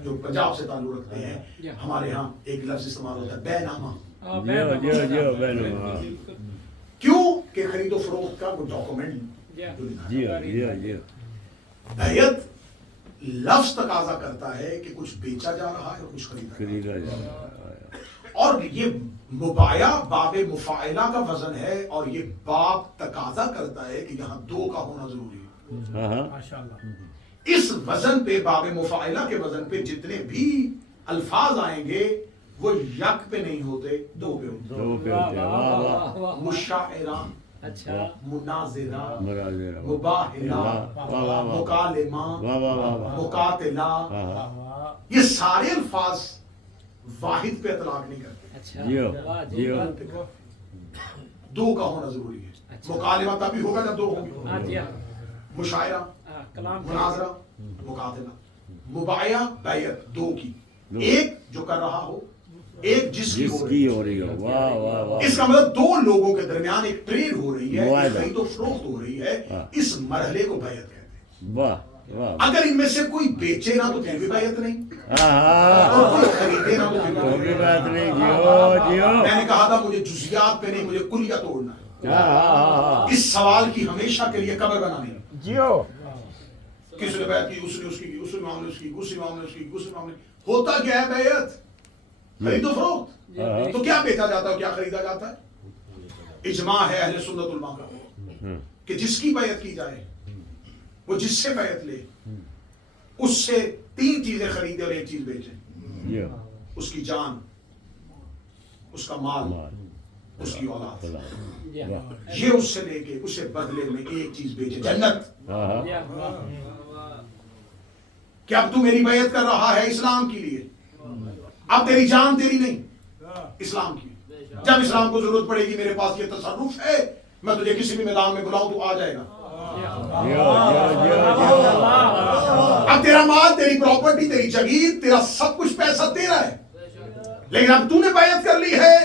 جو پنجاب سے تعلق رکھتے ہیں ہمارے ہاں ایک لفظ استعمال ہوتا ہے بے نامہ جیو بہنوں کیوں کہ خرید و فروخت کا وہ ڈاکومنٹ جیو بیعت لفظ تقاضا کرتا ہے کہ کچھ بیچا جا رہا ہے اور کچھ خریدا خریدا جا رہا ہے اور یہ مبایا باب مفاعلہ کا وزن ہے اور یہ باب تقاضا کرتا ہے کہ یہاں دو کا ہونا ضروری ہے اس وزن پہ باب مفاعلہ کے وزن پہ جتنے بھی الفاظ آئیں گے وہ یک پہ نہیں ہوتے دو پہ ہوتے دو پہ ہوتے ہیں واہ واہ مشاعرہ اچھا مناظرہ مرازرہ مباہلہ مکالمہ واہ مقاتلہ یہ سارے الفاظ واحد پہ اطلاق نہیں کرتے اچھا جیو دو کا ہونا ضروری ہے مکالمہ تبھی ہوگا جب دو ہوگی مشاعرہ مناظرہ مقاتلہ مبایا بیعت دو کی ایک جو کر رہا ہو ایک جس کی ہو رہی ہو واہ واہ واہ اس کا مطلب دو لوگوں کے درمیان ایک ٹریڈ ہو رہی ہے معاہدہ خرید و فروخت ہو رہی ہے اس مرحلے کو بیعت کہتے ہیں واہ واہ اگر ان میں سے کوئی بیچے نہ تو پھر بھی بیعت نہیں اور کوئی خریدے نہ تو کوئی پھر بھی بات نہیں جیو میں نے کہا تھا مجھے جزیات پہ نہیں مجھے کلیہ توڑنا ہے اس سوال کی ہمیشہ کے لیے قبر بنانی ہے جیو کسی نے بیعت کی اس نے اس کی اس امام نے اس کی اس امام نے اس کی اس امام نے ہوتا کیا ہے بیعت خرید و فروخت تو کیا بیچا جاتا ہے کیا خریدا جاتا ہے اجماع ہے اہل سنت علماء کا کہ جس کی بیعت کی جائے وہ جس سے بیعت لے اس سے تین چیزیں خریدے اور ایک چیز بیچے اس کی جان اس کا مال اس کی اولاد یہ اس سے لے کے اسے بدلے میں ایک چیز بیچے جنت کہ اب تو میری بیعت کر رہا ہے اسلام کے لیے اب تیری جان تیری نہیں اسلام کی جب اسلام کو ضرورت پڑے گی میرے پاس یہ تصرف ہے میں تجھے کسی بھی میدان میں بلاؤں تو آ جائے گا اب تیرا مال تیری پراپرٹی تیری جگیر تیرا سب کچھ پیسہ تیرا ہے لیکن اب تو نے بیعت کر لی ہے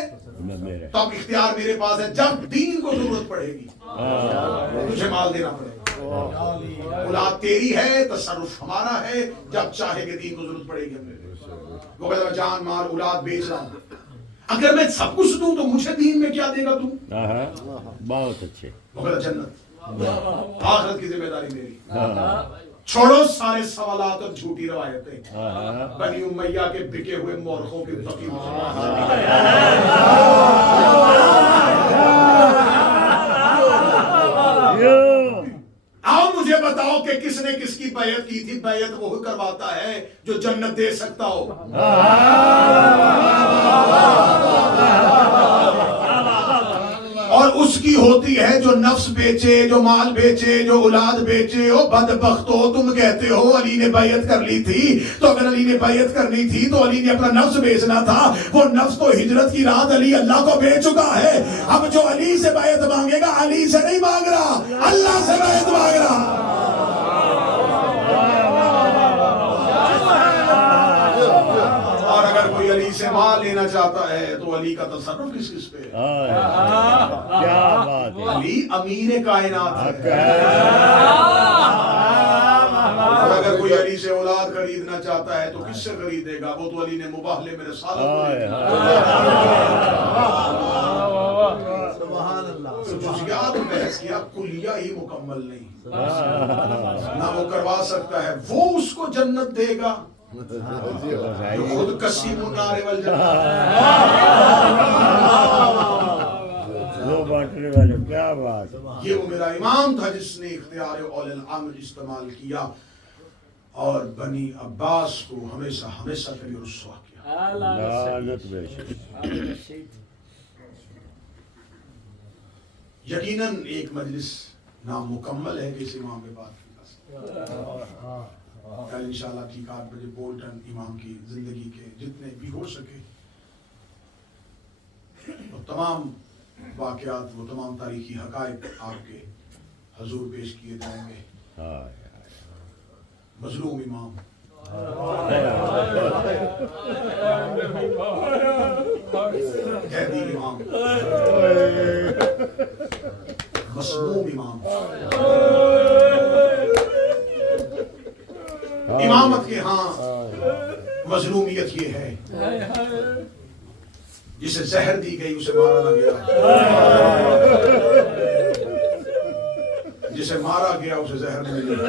تو اب اختیار میرے پاس ہے جب دین کو ضرورت پڑے گی تجھے مال دینا پڑے گا اولاد تیری ہے تصرف ہمارا ہے جب چاہے کہ دین کو ضرورت پڑے گی وہ کہتا ہے جان مال اولاد بیچ رہا ہوں اگر میں سب کچھ دوں تو مجھے دین میں کیا دے گا تو بہت اچھے وہ کہتا جنت آخرت کی ذمہ داری میری چھوڑو سارے سوالات اور جھوٹی روایتیں بنی امیہ کے بکے ہوئے مورخوں کے بقی آؤ مجھے بتاؤ کہ کس نے کس کی بیعت کی تھی بیعت وہ کرواتا ہے جو جنت دے سکتا ہو اور اس کی ہوتی ہے جو نفس بیچے جو مال بیچے جو اولاد بیچے ہو بدبخت ہو تم کہتے ہو علی نے بیعت کر لی تھی تو اگر علی نے بیعت کرنی تھی تو علی نے اپنا نفس بیچنا تھا وہ نفس تو ہجرت کی رات علی اللہ کو بیچ چکا ہے اب جو علی سے بیعت مانگے گا علی سے نہیں مانگ رہا اللہ سے بیعت مانگ رہا اور اگر کوئی علی سے مال لینا چاہتا ہے تو علی کا تصرف کس پہ کیا بات ہے علی امیر کائنات ہے اور اگر کوئی علی سے اولاد خریدنا چاہتا ہے تو کس سے خریدے گا وہ تو علی نے مباہلے میں رسالت جزیات بحث کیا کلیہ ہی مکمل نہیں نہ وہ کروا سکتا ہے وہ اس کو جنت دے گا خود قسیم النار والجنہ وہ بانٹنے والے کیا بات یہ وہ میرا امام تھا جس نے اختیار اول الامر استعمال کیا اور بنی عباس کو ہمیشہ ہمیشہ کے لیے رسوا کیا لعنت بے شک یقیناً ایک مجلس نامکمل ہے کہ اس امام پہ بات کی جا سکتی کل انشاءاللہ ٹھیک 8 بجے بولٹن امام کی زندگی کے جتنے بھی ہو سکے وہ تمام واقعات وہ تمام تاریخی حقائق آپ کے حضور پیش کیے جائیں گے مظلوم امام قیدی امام مسموم امام امامت کے ہاں مظلومیت یہ ہے جسے زہر دی گئی اسے مارا نہ گیا، جسے مارا گیا اسے زہر نہیں ملی۔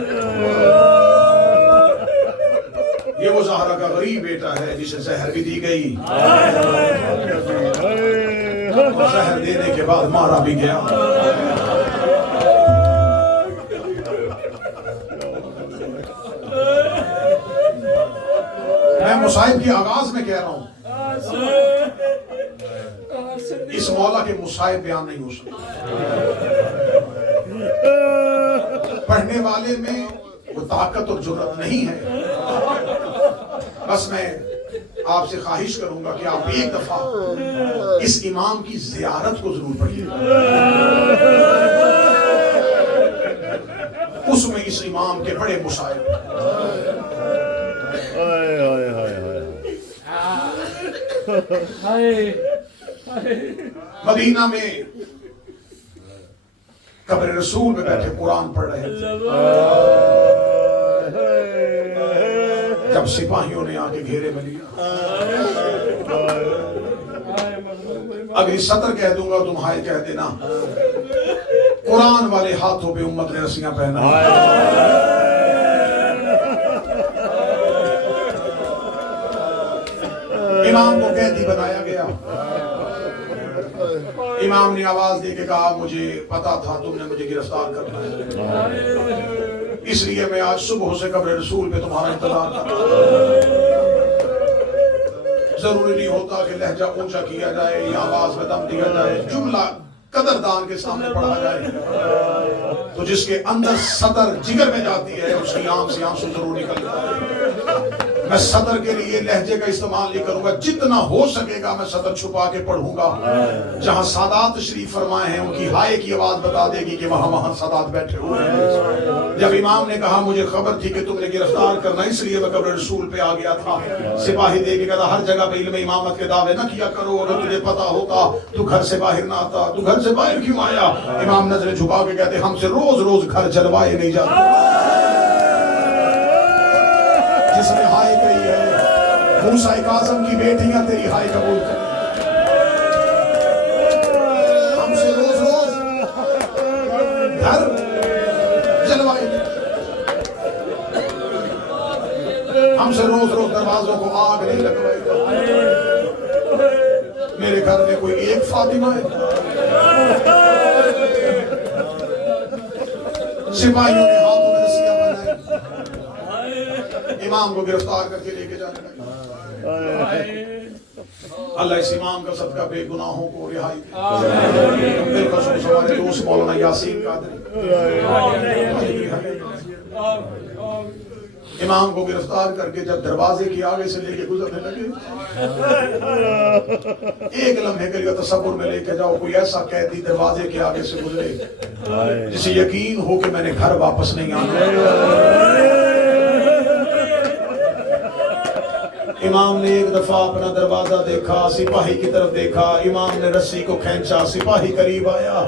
یہ وہ زہرا کا غریب بیٹا ہے جسے زہر بھی دی گئی اور زہر دینے کے بعد مارا بھی گیا۔ میں مصائب کی آغاز میں کہہ رہا ہوں اس مولا کے مصائب بیان نہیں ہو سکتے۔ پڑھنے والے میں وہ طاقت اور جرأت نہیں ہے۔ بس میں آپ سے خواہش کروں گا کہ آپ ایک دفعہ اس امام کی زیارت کو ضرور پڑھیے، اس میں اس امام کے بڑے مصائب مدینہ میں قبر رسول میں بیٹھے قرآن پڑھ رہے تھے، جب سپاہیوں نے آگے گھیرے میں لیا، اگر اس سطر کہہ دوں گا تم ہائے کہہ دینا، قرآن والے ہاتھوں پہ امت نے رسیاں پہنا۔ امام کو قیدی بنایا گیا، امام نے آواز دے کے کہا مجھے پتا تھا تم نے مجھے گرفتار کرنا ہے، اس لیے میں آج صبح سے قبر رسول پہ تمہارا انتظار کر رہا ہوں۔ ضروری نہیں ہوتا کہ لہجہ اونچا کیا جائے یا آواز میں دم دیا جائے، جملہ قدردان کے سامنے پڑھا جائے تو جس کے اندر سطر جگر میں جاتی ہے اس کی آنکھ سے آنسو ضرور نکلتا ہے۔ میں سطر کے لیے لہجے کا استعمال نہیں کروں گا، جتنا ہو سکے گا میں سطر چھپا کے پڑھوں گا۔ جہاں سادات تشریف فرمائے ہیں ان کی ہائے کی آواز بتا دے گی کہ وہاں سادات بیٹھے ہوئے ہیں۔ جب امام نے کہا مجھے خبر تھی کہ تم نے گرفتار کرنا اس لیے میں قبر رسول پہ آ گیا تھا، سپاہی دے کے کہا ہر جگہ پہ علم امامت کے دعوے نہ کیا کرو، اگر تجھے پتا ہوتا تو گھر سے باہر نہ آتا، تو گھر سے باہر کیوں آیا؟ امام نظریں جھکا کے کہتے ہم سے روز روز گھر جلوائے نہیں جاتے۔ جس نے ہائے کہی ہے موسیٰ کاظم کی بیٹیاں تیری ہائے قبول کریں، ہم سے روز روز گھر جلوائے نہیں، ہم سے روز روز دروازوں کو آگ نہیں لگوائے۔ میرے گھر میں کوئی ایک فاطمہ ہے؟ سپاہیوں نے ہاتھوں میں رسیاں بنائی، امام کو گرفتار کر کے لے کے جانے لگے۔ اللہ اس امام کا صدقہ بے گناہوں کو رہائی دے۔ بالخصوص ہمارے دوست مولانا یاسین قادری امام کو گرفتار کر کے جب دروازے کی آگے سے لے کے گزرنے لگے، ایک لمحے کے لیے تصور میں لے کے جاؤ کوئی ایسا قیدی دروازے کے آگے سے گزرے جسے یقین ہو کہ میں نے گھر واپس نہیں آنا۔ امام نے ایک دفعہ اپنا دروازہ دیکھا، سپاہی کی طرف دیکھا، امام نے رسی کو کھینچا، سپاہی قریب آیا،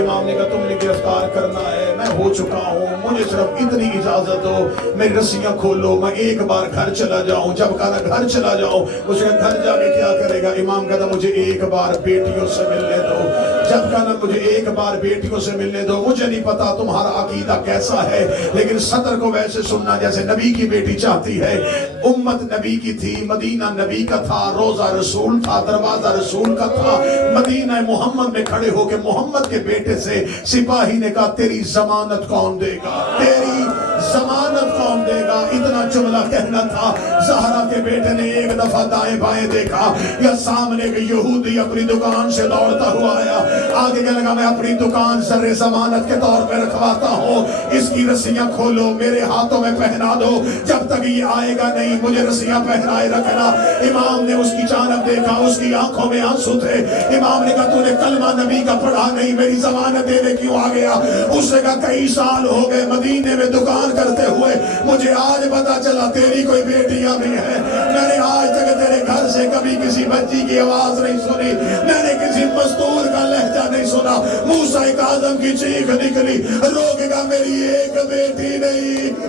امام نے کہا تم نے گرفتار کرنا ہے، میں ہو چکا ہوں، مجھے صرف اتنی اجازت دو، میری رسیاں کھولو، میں ایک بار گھر چلا جاؤں۔ جب کہا گھر چلا جاؤں، اس نے گھر جا کے کیا کرے گا؟ امام کہتا مجھے ایک بار بیٹیوں سے ملنے دو۔ جب کہا مجھے ایک بار بیٹیوں سے ملنے دو، مجھے نہیں پتا تمہارا عقیدہ کیسا ہے، لیکن سطر کو ویسے سننا جیسے نبی کی بیٹی چاہتی ہے۔ امت نبی کی تھی، مدینہ نبی کا تھا، روزہ رسول تھا، دروازہ رسول کا تھا۔ مدینہ محمد میں کھڑے ہو کے محمد کے بیٹے سے سپاہی نے کہا تیری ضمانت کون دے گا؟ تیری ضمانت کون دے گا؟ اتنا جملہ کہنا تھا، زہرا کے بیٹے نے ایک دفعہ دائیں بائیں دیکھا، یا سامنے کے یہودی اپنی دکان سے دوڑتا ہوا آیا، آگے کہنے لگا میں اپنی دکان زر ضمانت کے طور پہ رکھواتا ہوں، اس کی رسیاں کھولو، میرے ہاتھوں میں پہنا دو، جب تک یہ آئے گا نہیں مجھے رسیاں پہنائے رکھنا۔ امام نے اس کی جانب دیکھا، اس کی آنکھوں میں آنسو تھے۔ امام نے کہا تو نے کلمہ نبی کا پڑھا نہیں، میری ضمانت دینے کیوں آ گیا؟ اس نے کہا کئی سال ہو گئے مدینے میں دکان کرتے ہوئے، مجھے آج پتا چلا تیری کوئی بیٹیاں بھی ہیں۔ میں نے آج تک تیرے گھر سے کبھی کسی بچی کی آواز نہیں سنی، میں نے کسی مزدور کا لہجہ نہیں سنا۔ موسیٰ کاظم کی چیخ نکلی، روکے گا میری ایک بیٹی نہیں۔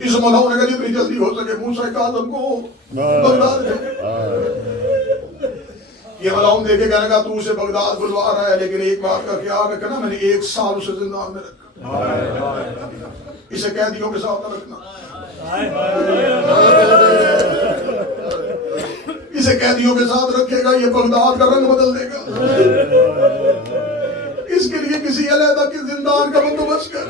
اس ملاؤں نے کہا جتنی جلدی ہو سکے موسیٰ کاظم کو بغداد دے. یہ ملاؤں دیکھے کہنے کا تو اسے بغداد بلوا رہا ہے، لیکن ایک بات کا خیال رکھنا میں نے 1 سال اسے زندان میں رکھا. اسے قیدیوں کے ساتھ نہ رکھنا، اسے قیدیوں کے ساتھ رکھے گا یہ بغداد کا رنگ بدل دے گا. اس کے لیے کسی علیحدہ کے زندان کا بندوبست کر.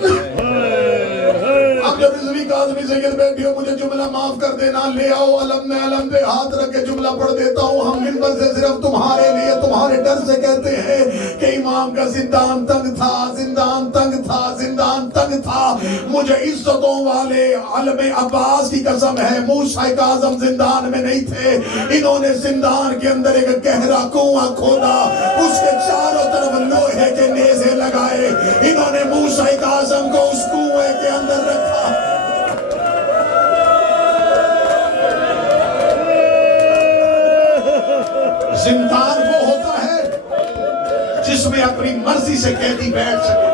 اب جب رضوی کاظمی سے گر بیٹھی ہو مجھے جملہ معاف کر دینا، لے آؤ علم میں علم پہ ہاتھ رکھ کے جملہ پڑھ دیتا ہوں. ہم منبر سے صرف تمہارے لیے تمہارے ڈر سے کہتے ہیں کہ امام کا زندان تنگ تھا، زندان تنگ تھا، زندان تنگ تھا. مجھے عزتوں والے علم عباس کی قسم ہے موسیٰ کاظم زندان میں نہیں تھے. انہوں نے زندان کے اندر ایک گہرا کنواں کھودا، اس کے چاروں طرف لوہے کے نیزے لگائے. انہوں نے موسیٰ کاظم کو اس کنویں کے اندر رکھا. زندان وہ ہوتا ہے جس میں اپنی مرضی سے قیدی بیٹھ سکے.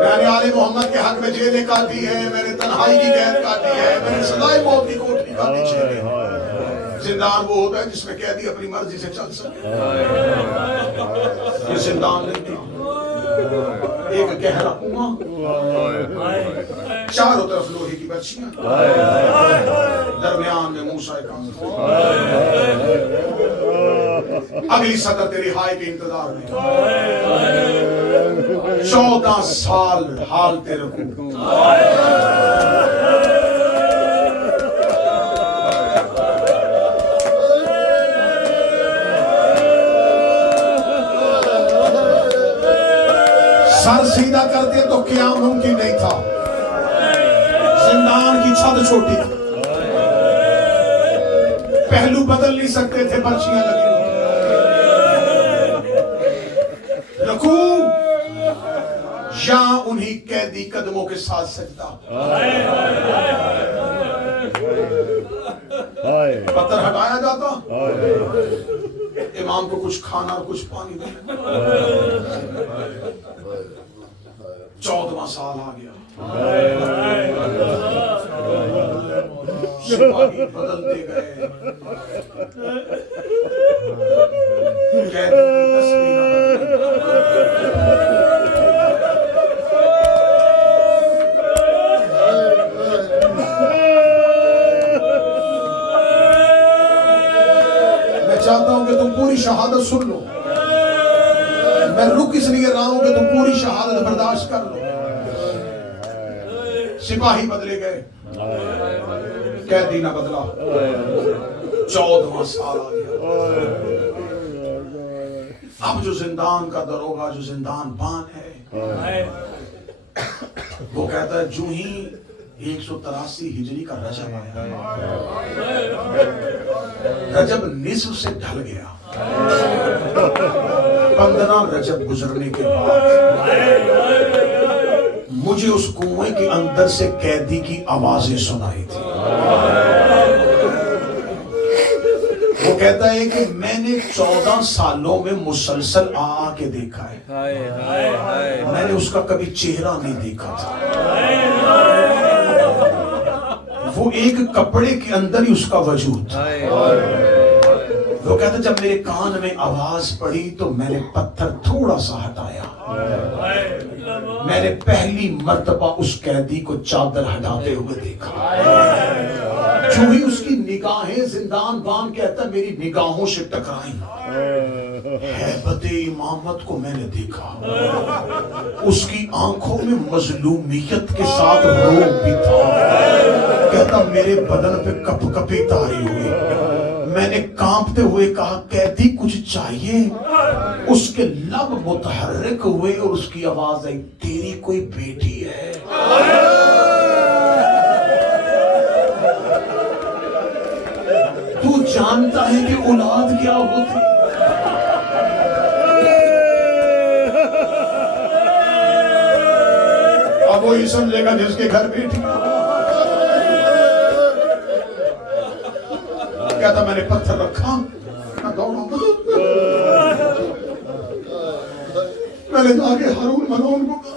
میں نے آل محمد کے حق میں جیلیں کاٹی ہیں، میں نے تنہائی کی قید کاٹی ہے، میں نے سزائے موت کی کوٹھی کاٹی ہے. زندان وہ ہوتا ہے جس میں قیدی اپنی مرضی سے چل سکے. یہ زندان نہیں تھا، ایک گہرا کنواں، چاروں طرف لوہے کی برچیاں، درمیان میں موسیٰ کاظم. اگلی سطر تیری ہائے کے انتظار میں. 14 سال حال تیرے کو سر سیدھا کرتے تو قیام ممکن نہیں تھا. زندان کی چھت چھوٹی تھی، پہلو بدل نہیں سکتے تھے، برچیاں لگی ہوئی. رکوع یا انہی قیدی قدموں کے ساتھ سجدہ. پتھر ہٹایا جاتا، امام کو کچھ کھانا اور کچھ پانی دینا. 14واں سال آ گیا، سپاہی بدلتے گئے، قیدی کی تصویر میں چاہتا ہوں کہ تم پوری شہادت سن لو. میں رک اس لیے رہا ہوں کہ تم پوری شہادت برداشت کر لو. سپاہی بدلے گئے، قیدی نہ بدلا. 14واں سال آ گیا. اب جو زندان کا دروگا، جو زندان بان ہے، وہ کہتا ہے جو ہی 183 ہجری کا رجب آیا، رجب نصف سے ڈھل گیا. 15 رجب گزرنے کے بعد مجھے اس کنویں کے اندر سے قیدی کی آوازیں سنائی تھی. وہ کہتا ہے کہ میں نے 14 سالوں میں مسلسل آ کے دیکھا ہے، میں نے اس کا کبھی چہرہ نہیں دیکھا تھا. وہ ایک کپڑے کے اندر ہی اس کا وجود تھا. وہ کہتا جب میرے کان میں آواز پڑی تو میں نے پتھر تھوڑا سا ہٹایا. میں نے پہلی مرتبہ اس قیدی کو چادر ہٹاتے ہوئے دیکھا. جو ہی اس کی نگاہیں، زندان بان کہتا میری نگاہوں سے ٹکرائیں، ہیبت امامت کو میں نے دیکھا. اس کی آنکھوں میں مظلومیت کے ساتھ روب بھی تھا. کہتا میرے بدن پہ کپ کپی طاری ہوئی. میں نے کانپتے ہوئے کہا قیدی کچھ چاہیے؟ اس کے لب متحرک ہوئے اور اس کی آواز آئی تیری کوئی بیٹی ہے؟ تو جانتا ہے کہ اولاد کیا ہوتی؟ اب وہی سمجھے گا جس کے گھر بیٹی. کہتا میں نے پتھر رکھا، میں دوڑا، میں نے جا کے ہارون منون کو کہا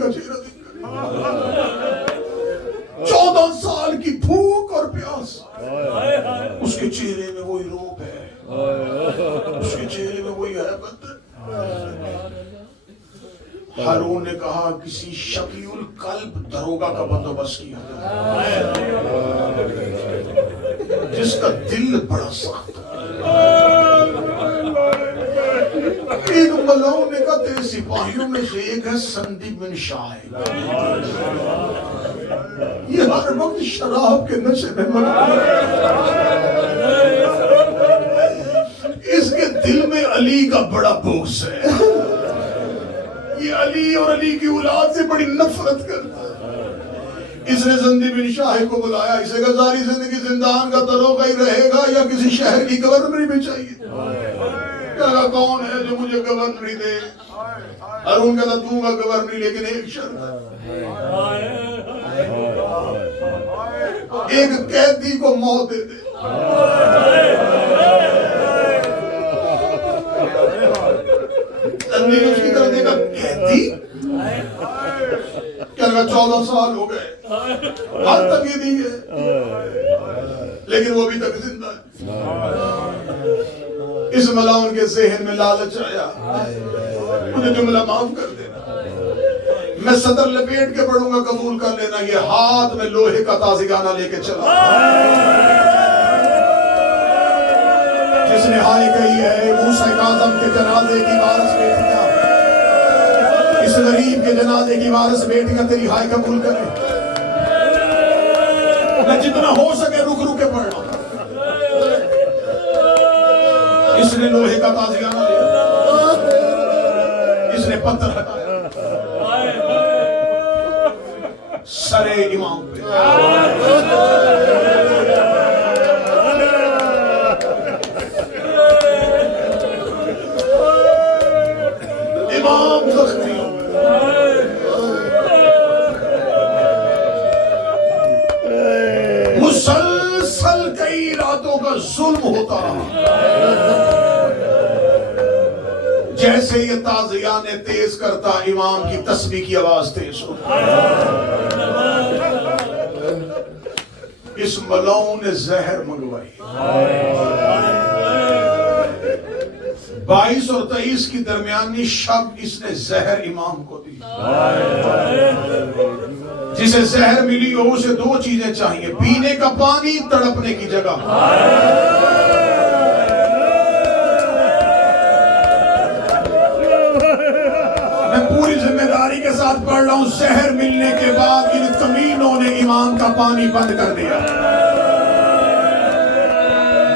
کا چہرہ دکھ گیا. 14 سال کی بھوک اور پیاس, اس کے چہرے میں وہی روپ ہے, اس کے چہرے میں وہی ہیبت ہے. ہارون نے کہا کسی شقی القلب دروگا کا بندوبست کیا جس کا دل بڑا سخت ہے. ایک ملعون نے کہا تیرے سپاہیوں میں سے ایک ہے سندیپ بن شاہ, یہ ہر وقت شراب کے نشے میں ملا, اس کے دل میں علی کا بڑا بغض ہے, یہ علی اور علی کی اولاد سے بڑی نفرت کرتا ہے. اس نے سندیپ بن شاہ کو بلایا, اسے کہا ساری زندگی زندان کا دروغہ ہی رہے گا یا کسی شہر کی گورنری بھی چاہیے؟ کہا کون ہے جو مجھے گورنری دے؟ ہارون کہتا دوں گا گورنری لیکن ایک شرط, ایک قیدی کو موت دے دے. نے اس کی طرف دیکھا, قیدی؟ کہنے لگا 14 سال ہو گئے, حد تک یہ نہیں ہے, لیکن وہ بھی تک زندہ ہے. اس ملعون کے ذہن میں لالچ آیا, مجھے جملہ معاف کر دینا, میں صدر لپیٹ کے پڑھوں گا قبول کر لینا. یہ ہاتھ میں لوہے کا تازیانہ لے کے چلا, جس نے ہائے کہی ہے موسیٰ کاظم کے جنازے کی وارث بیٹیاں, اس غریب کے جنازے کی وارث بیٹیاں تیری ہائے قبول کریں. میں جتنا ہو سکے رک رک کے پڑھنا. اس نے لوہے کا تازیانہ لیا, اس نے پتھر ہٹایا, سرے امام پہ امام زخمی ہو گئے. مسلسل کئی راتوں کا ظلم ہوتا رہا. جیسے یہ تازیانے تیز کرتا, امام کی تسبیح کی آواز تیز ہو. اس ملعون نے زہر منگوائی. 22 اور 23 کی درمیانی شب اس نے زہر امام کو دی. جسے زہر ملی ہو اسے 2 چیزیں چاہیے, پینے کا پانی, تڑپنے کی جگہ. میں پوری ذمہ داری کے ساتھ پڑھ رہا ہوں, زہر ملنے کے بعد ان کمینوں نے امام کا پانی بند کر دیا.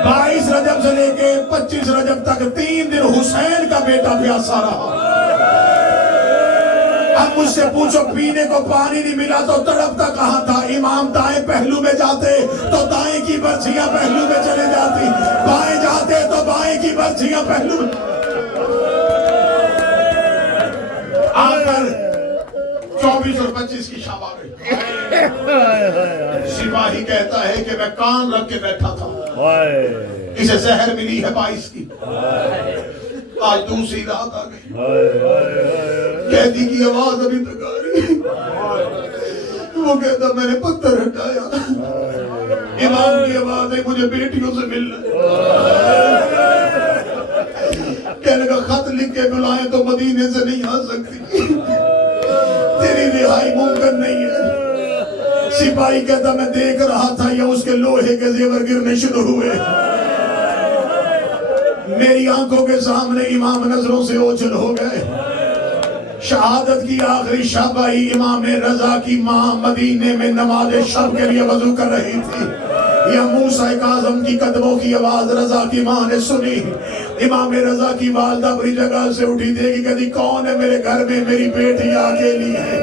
22 رجب سے لے کے 25 رجب تک 3 دن حسین کا بیٹا پیاسا رہا. اب مجھ سے پوچھو پینے کو پانی نہیں ملا تو تڑپتا کہاں تھا؟ امام دائیں پہلو میں جاتے تو دائیں کی برچھیاں پہلو میں چلے جاتی, بائیں جاتے تو بائیں کی برچھیاں پہلو میں. آخر 24 اور 25 کی شب آ گئی. سپاہی کہتا ہے کہ میں کان رکھ کے بیٹھا تھا, اسے زہر ملی ہے 22 کی. آج دوسری رات آ گئی, قیدی کی آواز ابھی تک آ رہی. وہ کہتا میں نے پتھر ہٹایا, امام کی آواز ہے مجھے بیٹیوں سے ملنا. کہنے کا خط لکھ کے بلائیں تو مدینے سے نہیں آ سکتی, تیری رہائی ممکن نہیں ہے. سپاہی کہتا میں دیکھ رہا تھا یا اس کے لوہے کے زیور گرنے شروع ہوئے. میری آنکھوں کے سامنے امام نظروں سے اوجھل ہو گئے. شہادت کی آخری شب آئی, امام رضا کی ماں مدینے میں نماز شب کے لیے وضو کر رہی تھی. یا موسیٰ کاظم کی قدموں کی آواز رضا کی ماں نے سنی. امام رضا کی والدہ اپنی جگہ سے اٹھی دیکھی, کہتی کون ہے میرے گھر میں؟ میری بیٹی اکیلی ہے.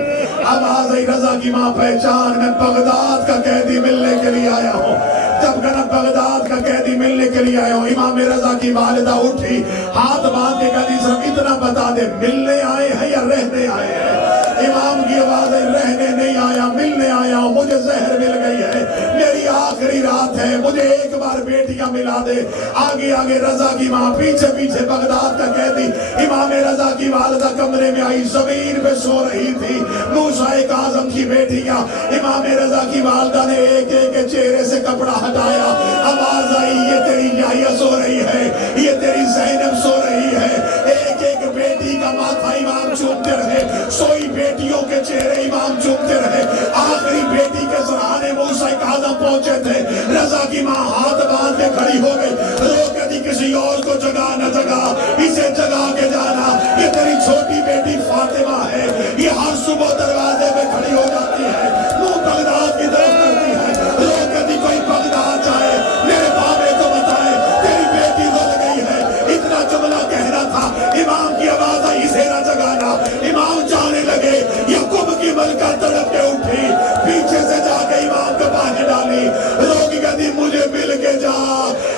آواز آئی رضا کی ماں پہچان, میں بغداد کا قیدی ملنے کے لیے آیا ہوں. جب کہنا بغداد کا قیدی ملنے کے لیے آیا ہوں, امام رضا کی والدہ اٹھی, ہاتھ باندھ کے کہتی صرف اتنا بتا دے ملنے آئے ہیں یا رہنے آئے ہیں؟ امام کی آواز ہے رہنے نہیں آیا, ملنے آیا ہوں, مجھے زہر مل گئی ہے. میری میری آخری رات ہے، مجھے ایک بار بیٹیاں ملا دے۔ آگے آگے رضا کی ماں، پیچھے پیچھے بغداد کا قیدی۔ امام رضا کی والدہ کمرے میں آئی، زمین پہ سو رہی تھی۔ موسیٰ کاظم کی بیٹیاں، امام رضا کی والدہ نے ایک ایک کے چہرے سے کپڑا ہٹایا۔ آواز آئی، یہ تیری یحییٰ سو رہی ہے، یہ تیری زینب سو رہی ہے۔ ایک ایک بیٹی کا ماتھا امام چومتے رہے، سوئی بیٹیوں کے چہرے امام چومتے رہے۔ آخری بیٹی کے سرانے موسیٰ کاظم پہنچے تھے۔ رضا کی ماں ہاتھ باندھ کے کھڑی ہو گئی، رو کے دی کسی اور کو جگا نہ جگا، اسے جگا کے جانا، یہ تیری چھوٹی بیٹی فاطمہ ہے، یہ ہر صبح دروازے پہ کھڑی ہو جاتی ہے، منہ بغداد کی طرف کرتی ہے، رو کے دی کوئی بغداد جائے میرے بابے کو بتائے تیری بیٹی رول گئی ہے۔ اتنا جملہ کہنا تھا، امام کی آواز آئی، اسے نہ جگانا۔ امام جانے لگے، یعقوب کی ملکہ تڑپ کے اٹھی، پیچھے سے جا کے امام کو باہر ڈالی، روکی کہتی مجھے مل کے جا،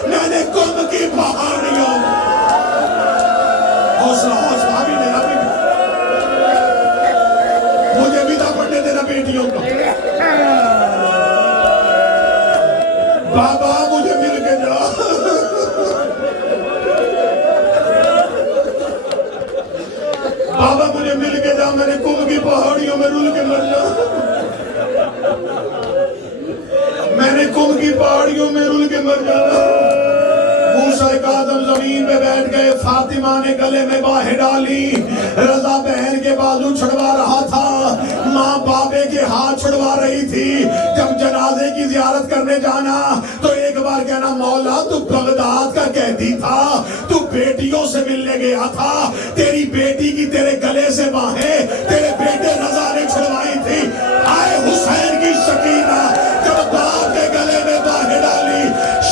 میں نے قم کی پہاڑیوں۔ حوصلہ حوصلہ، ابھی نہیں ابھی نہیں، مجھے ودا پڑھنے دینا بیٹیوں کو۔ بابا مجھے مل کے جا، بابا مجھے مل کے جا، میں نے قم کی پہاڑیوں میں رول کے مر جا، میں نے قم کی پہاڑیوں میں رول کے مر جانا۔ موسیٰ کاظم زمین پہ بیٹھ گئے، فاطمہ نے گلے میں باہیں ڈالی، رضا بہن کے بازو چھڑوا رہا تھا، ماں بابے کے ہاتھ چھڑوا رہی تھی۔ جب جنازے کی زیارت کرنے جانا تو ایک بار کہنا مولا تو بغداد کا قیدی تھا، تو بیٹیوں سے ملنے گیا تھا، تیری بیٹی کی تیرے گلے سے باہیں تیرے بیٹے رضا نے چھڑوائی تھی۔ آئے حسین کی سکینہ جب باپ کے گلے میں باہیں ڈالی،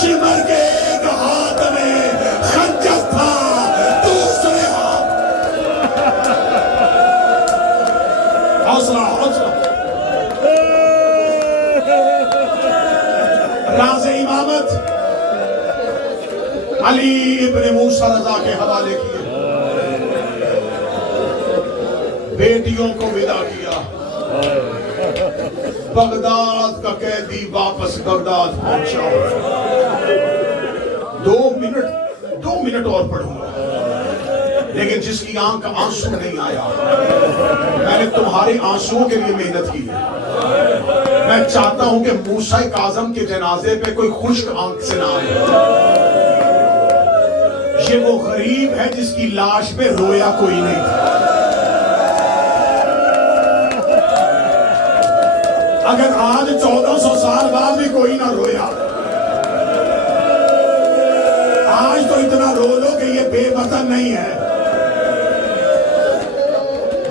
شمر کے ایک ہاتھ میں خنجر تھا، دوسرے ہاتھ۔ حوصلہ حوصلہ، راز امامت علی ابن موسیٰ رضا کے حوالے کیے، بیٹیوں کو ودا کیا۔ بغداد کا قیدی واپس بغداد پہنچا۔ 2 منٹ اور پڑھوں گا، لیکن جس کی آنکھ کا آنسو نہیں آیا، میں نے تمہارے آنسوؤں کے لیے محنت کی ہے۔ میں چاہتا ہوں کہ موسیٰ کاظم کے جنازے پہ کوئی خشک آنکھ سے نہ آئے۔ یہ وہ غریب ہے جس کی لاش پہ رویا کوئی نہیں تھا۔ اگر آج 1400 سال بعد بھی کوئی نہ رویا، آج تو اتنا رو لو کہ یہ بے وطن نہیں ہے۔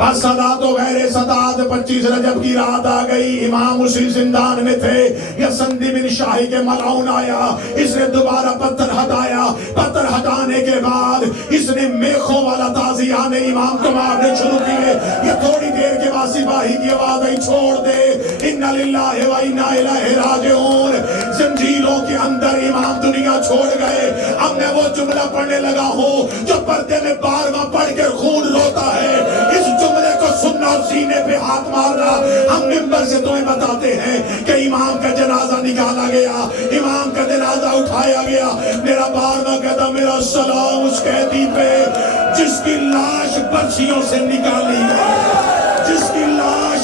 بس صدات و غیر صدات 25 رجب کی رات آ گئی، امام اسی زندان میں تھے، یسندی بن شاہی کے ملعون آیا، اس نے دوبارہ پتھر ہٹایا، پتھر ہٹانے کے بعد اس نے میخوں والا تازیانے امام کو مارنے شروع کیے۔ یہ تھوڑی دیر کے بعد سپاہی کی آواز آئی چھوڑ دے، اِنَّا لِلَّهِ وَإِنَّا إِلَيْهِ راجعون۔ زنجیروں کے اندر امام دنیا چھوڑ گئے۔ اب میں وہ جملہ پڑھنے لگا ہوں جو پردے میں 12واں پڑھ کے خون روتا ہے، اس جملے کو سننا اور سینے پہ ہاتھ مارنا۔ ہم ممبر سے تمہیں بتاتے ہیں کہ امام کا جنازہ نکالا گیا، امام کا جنازہ اٹھایا گیا، میرا 12واں کہتا میرا سلام اس قیدی پہ جس کی لاش برچھیوں سے نکالی گئی، جس کی لاش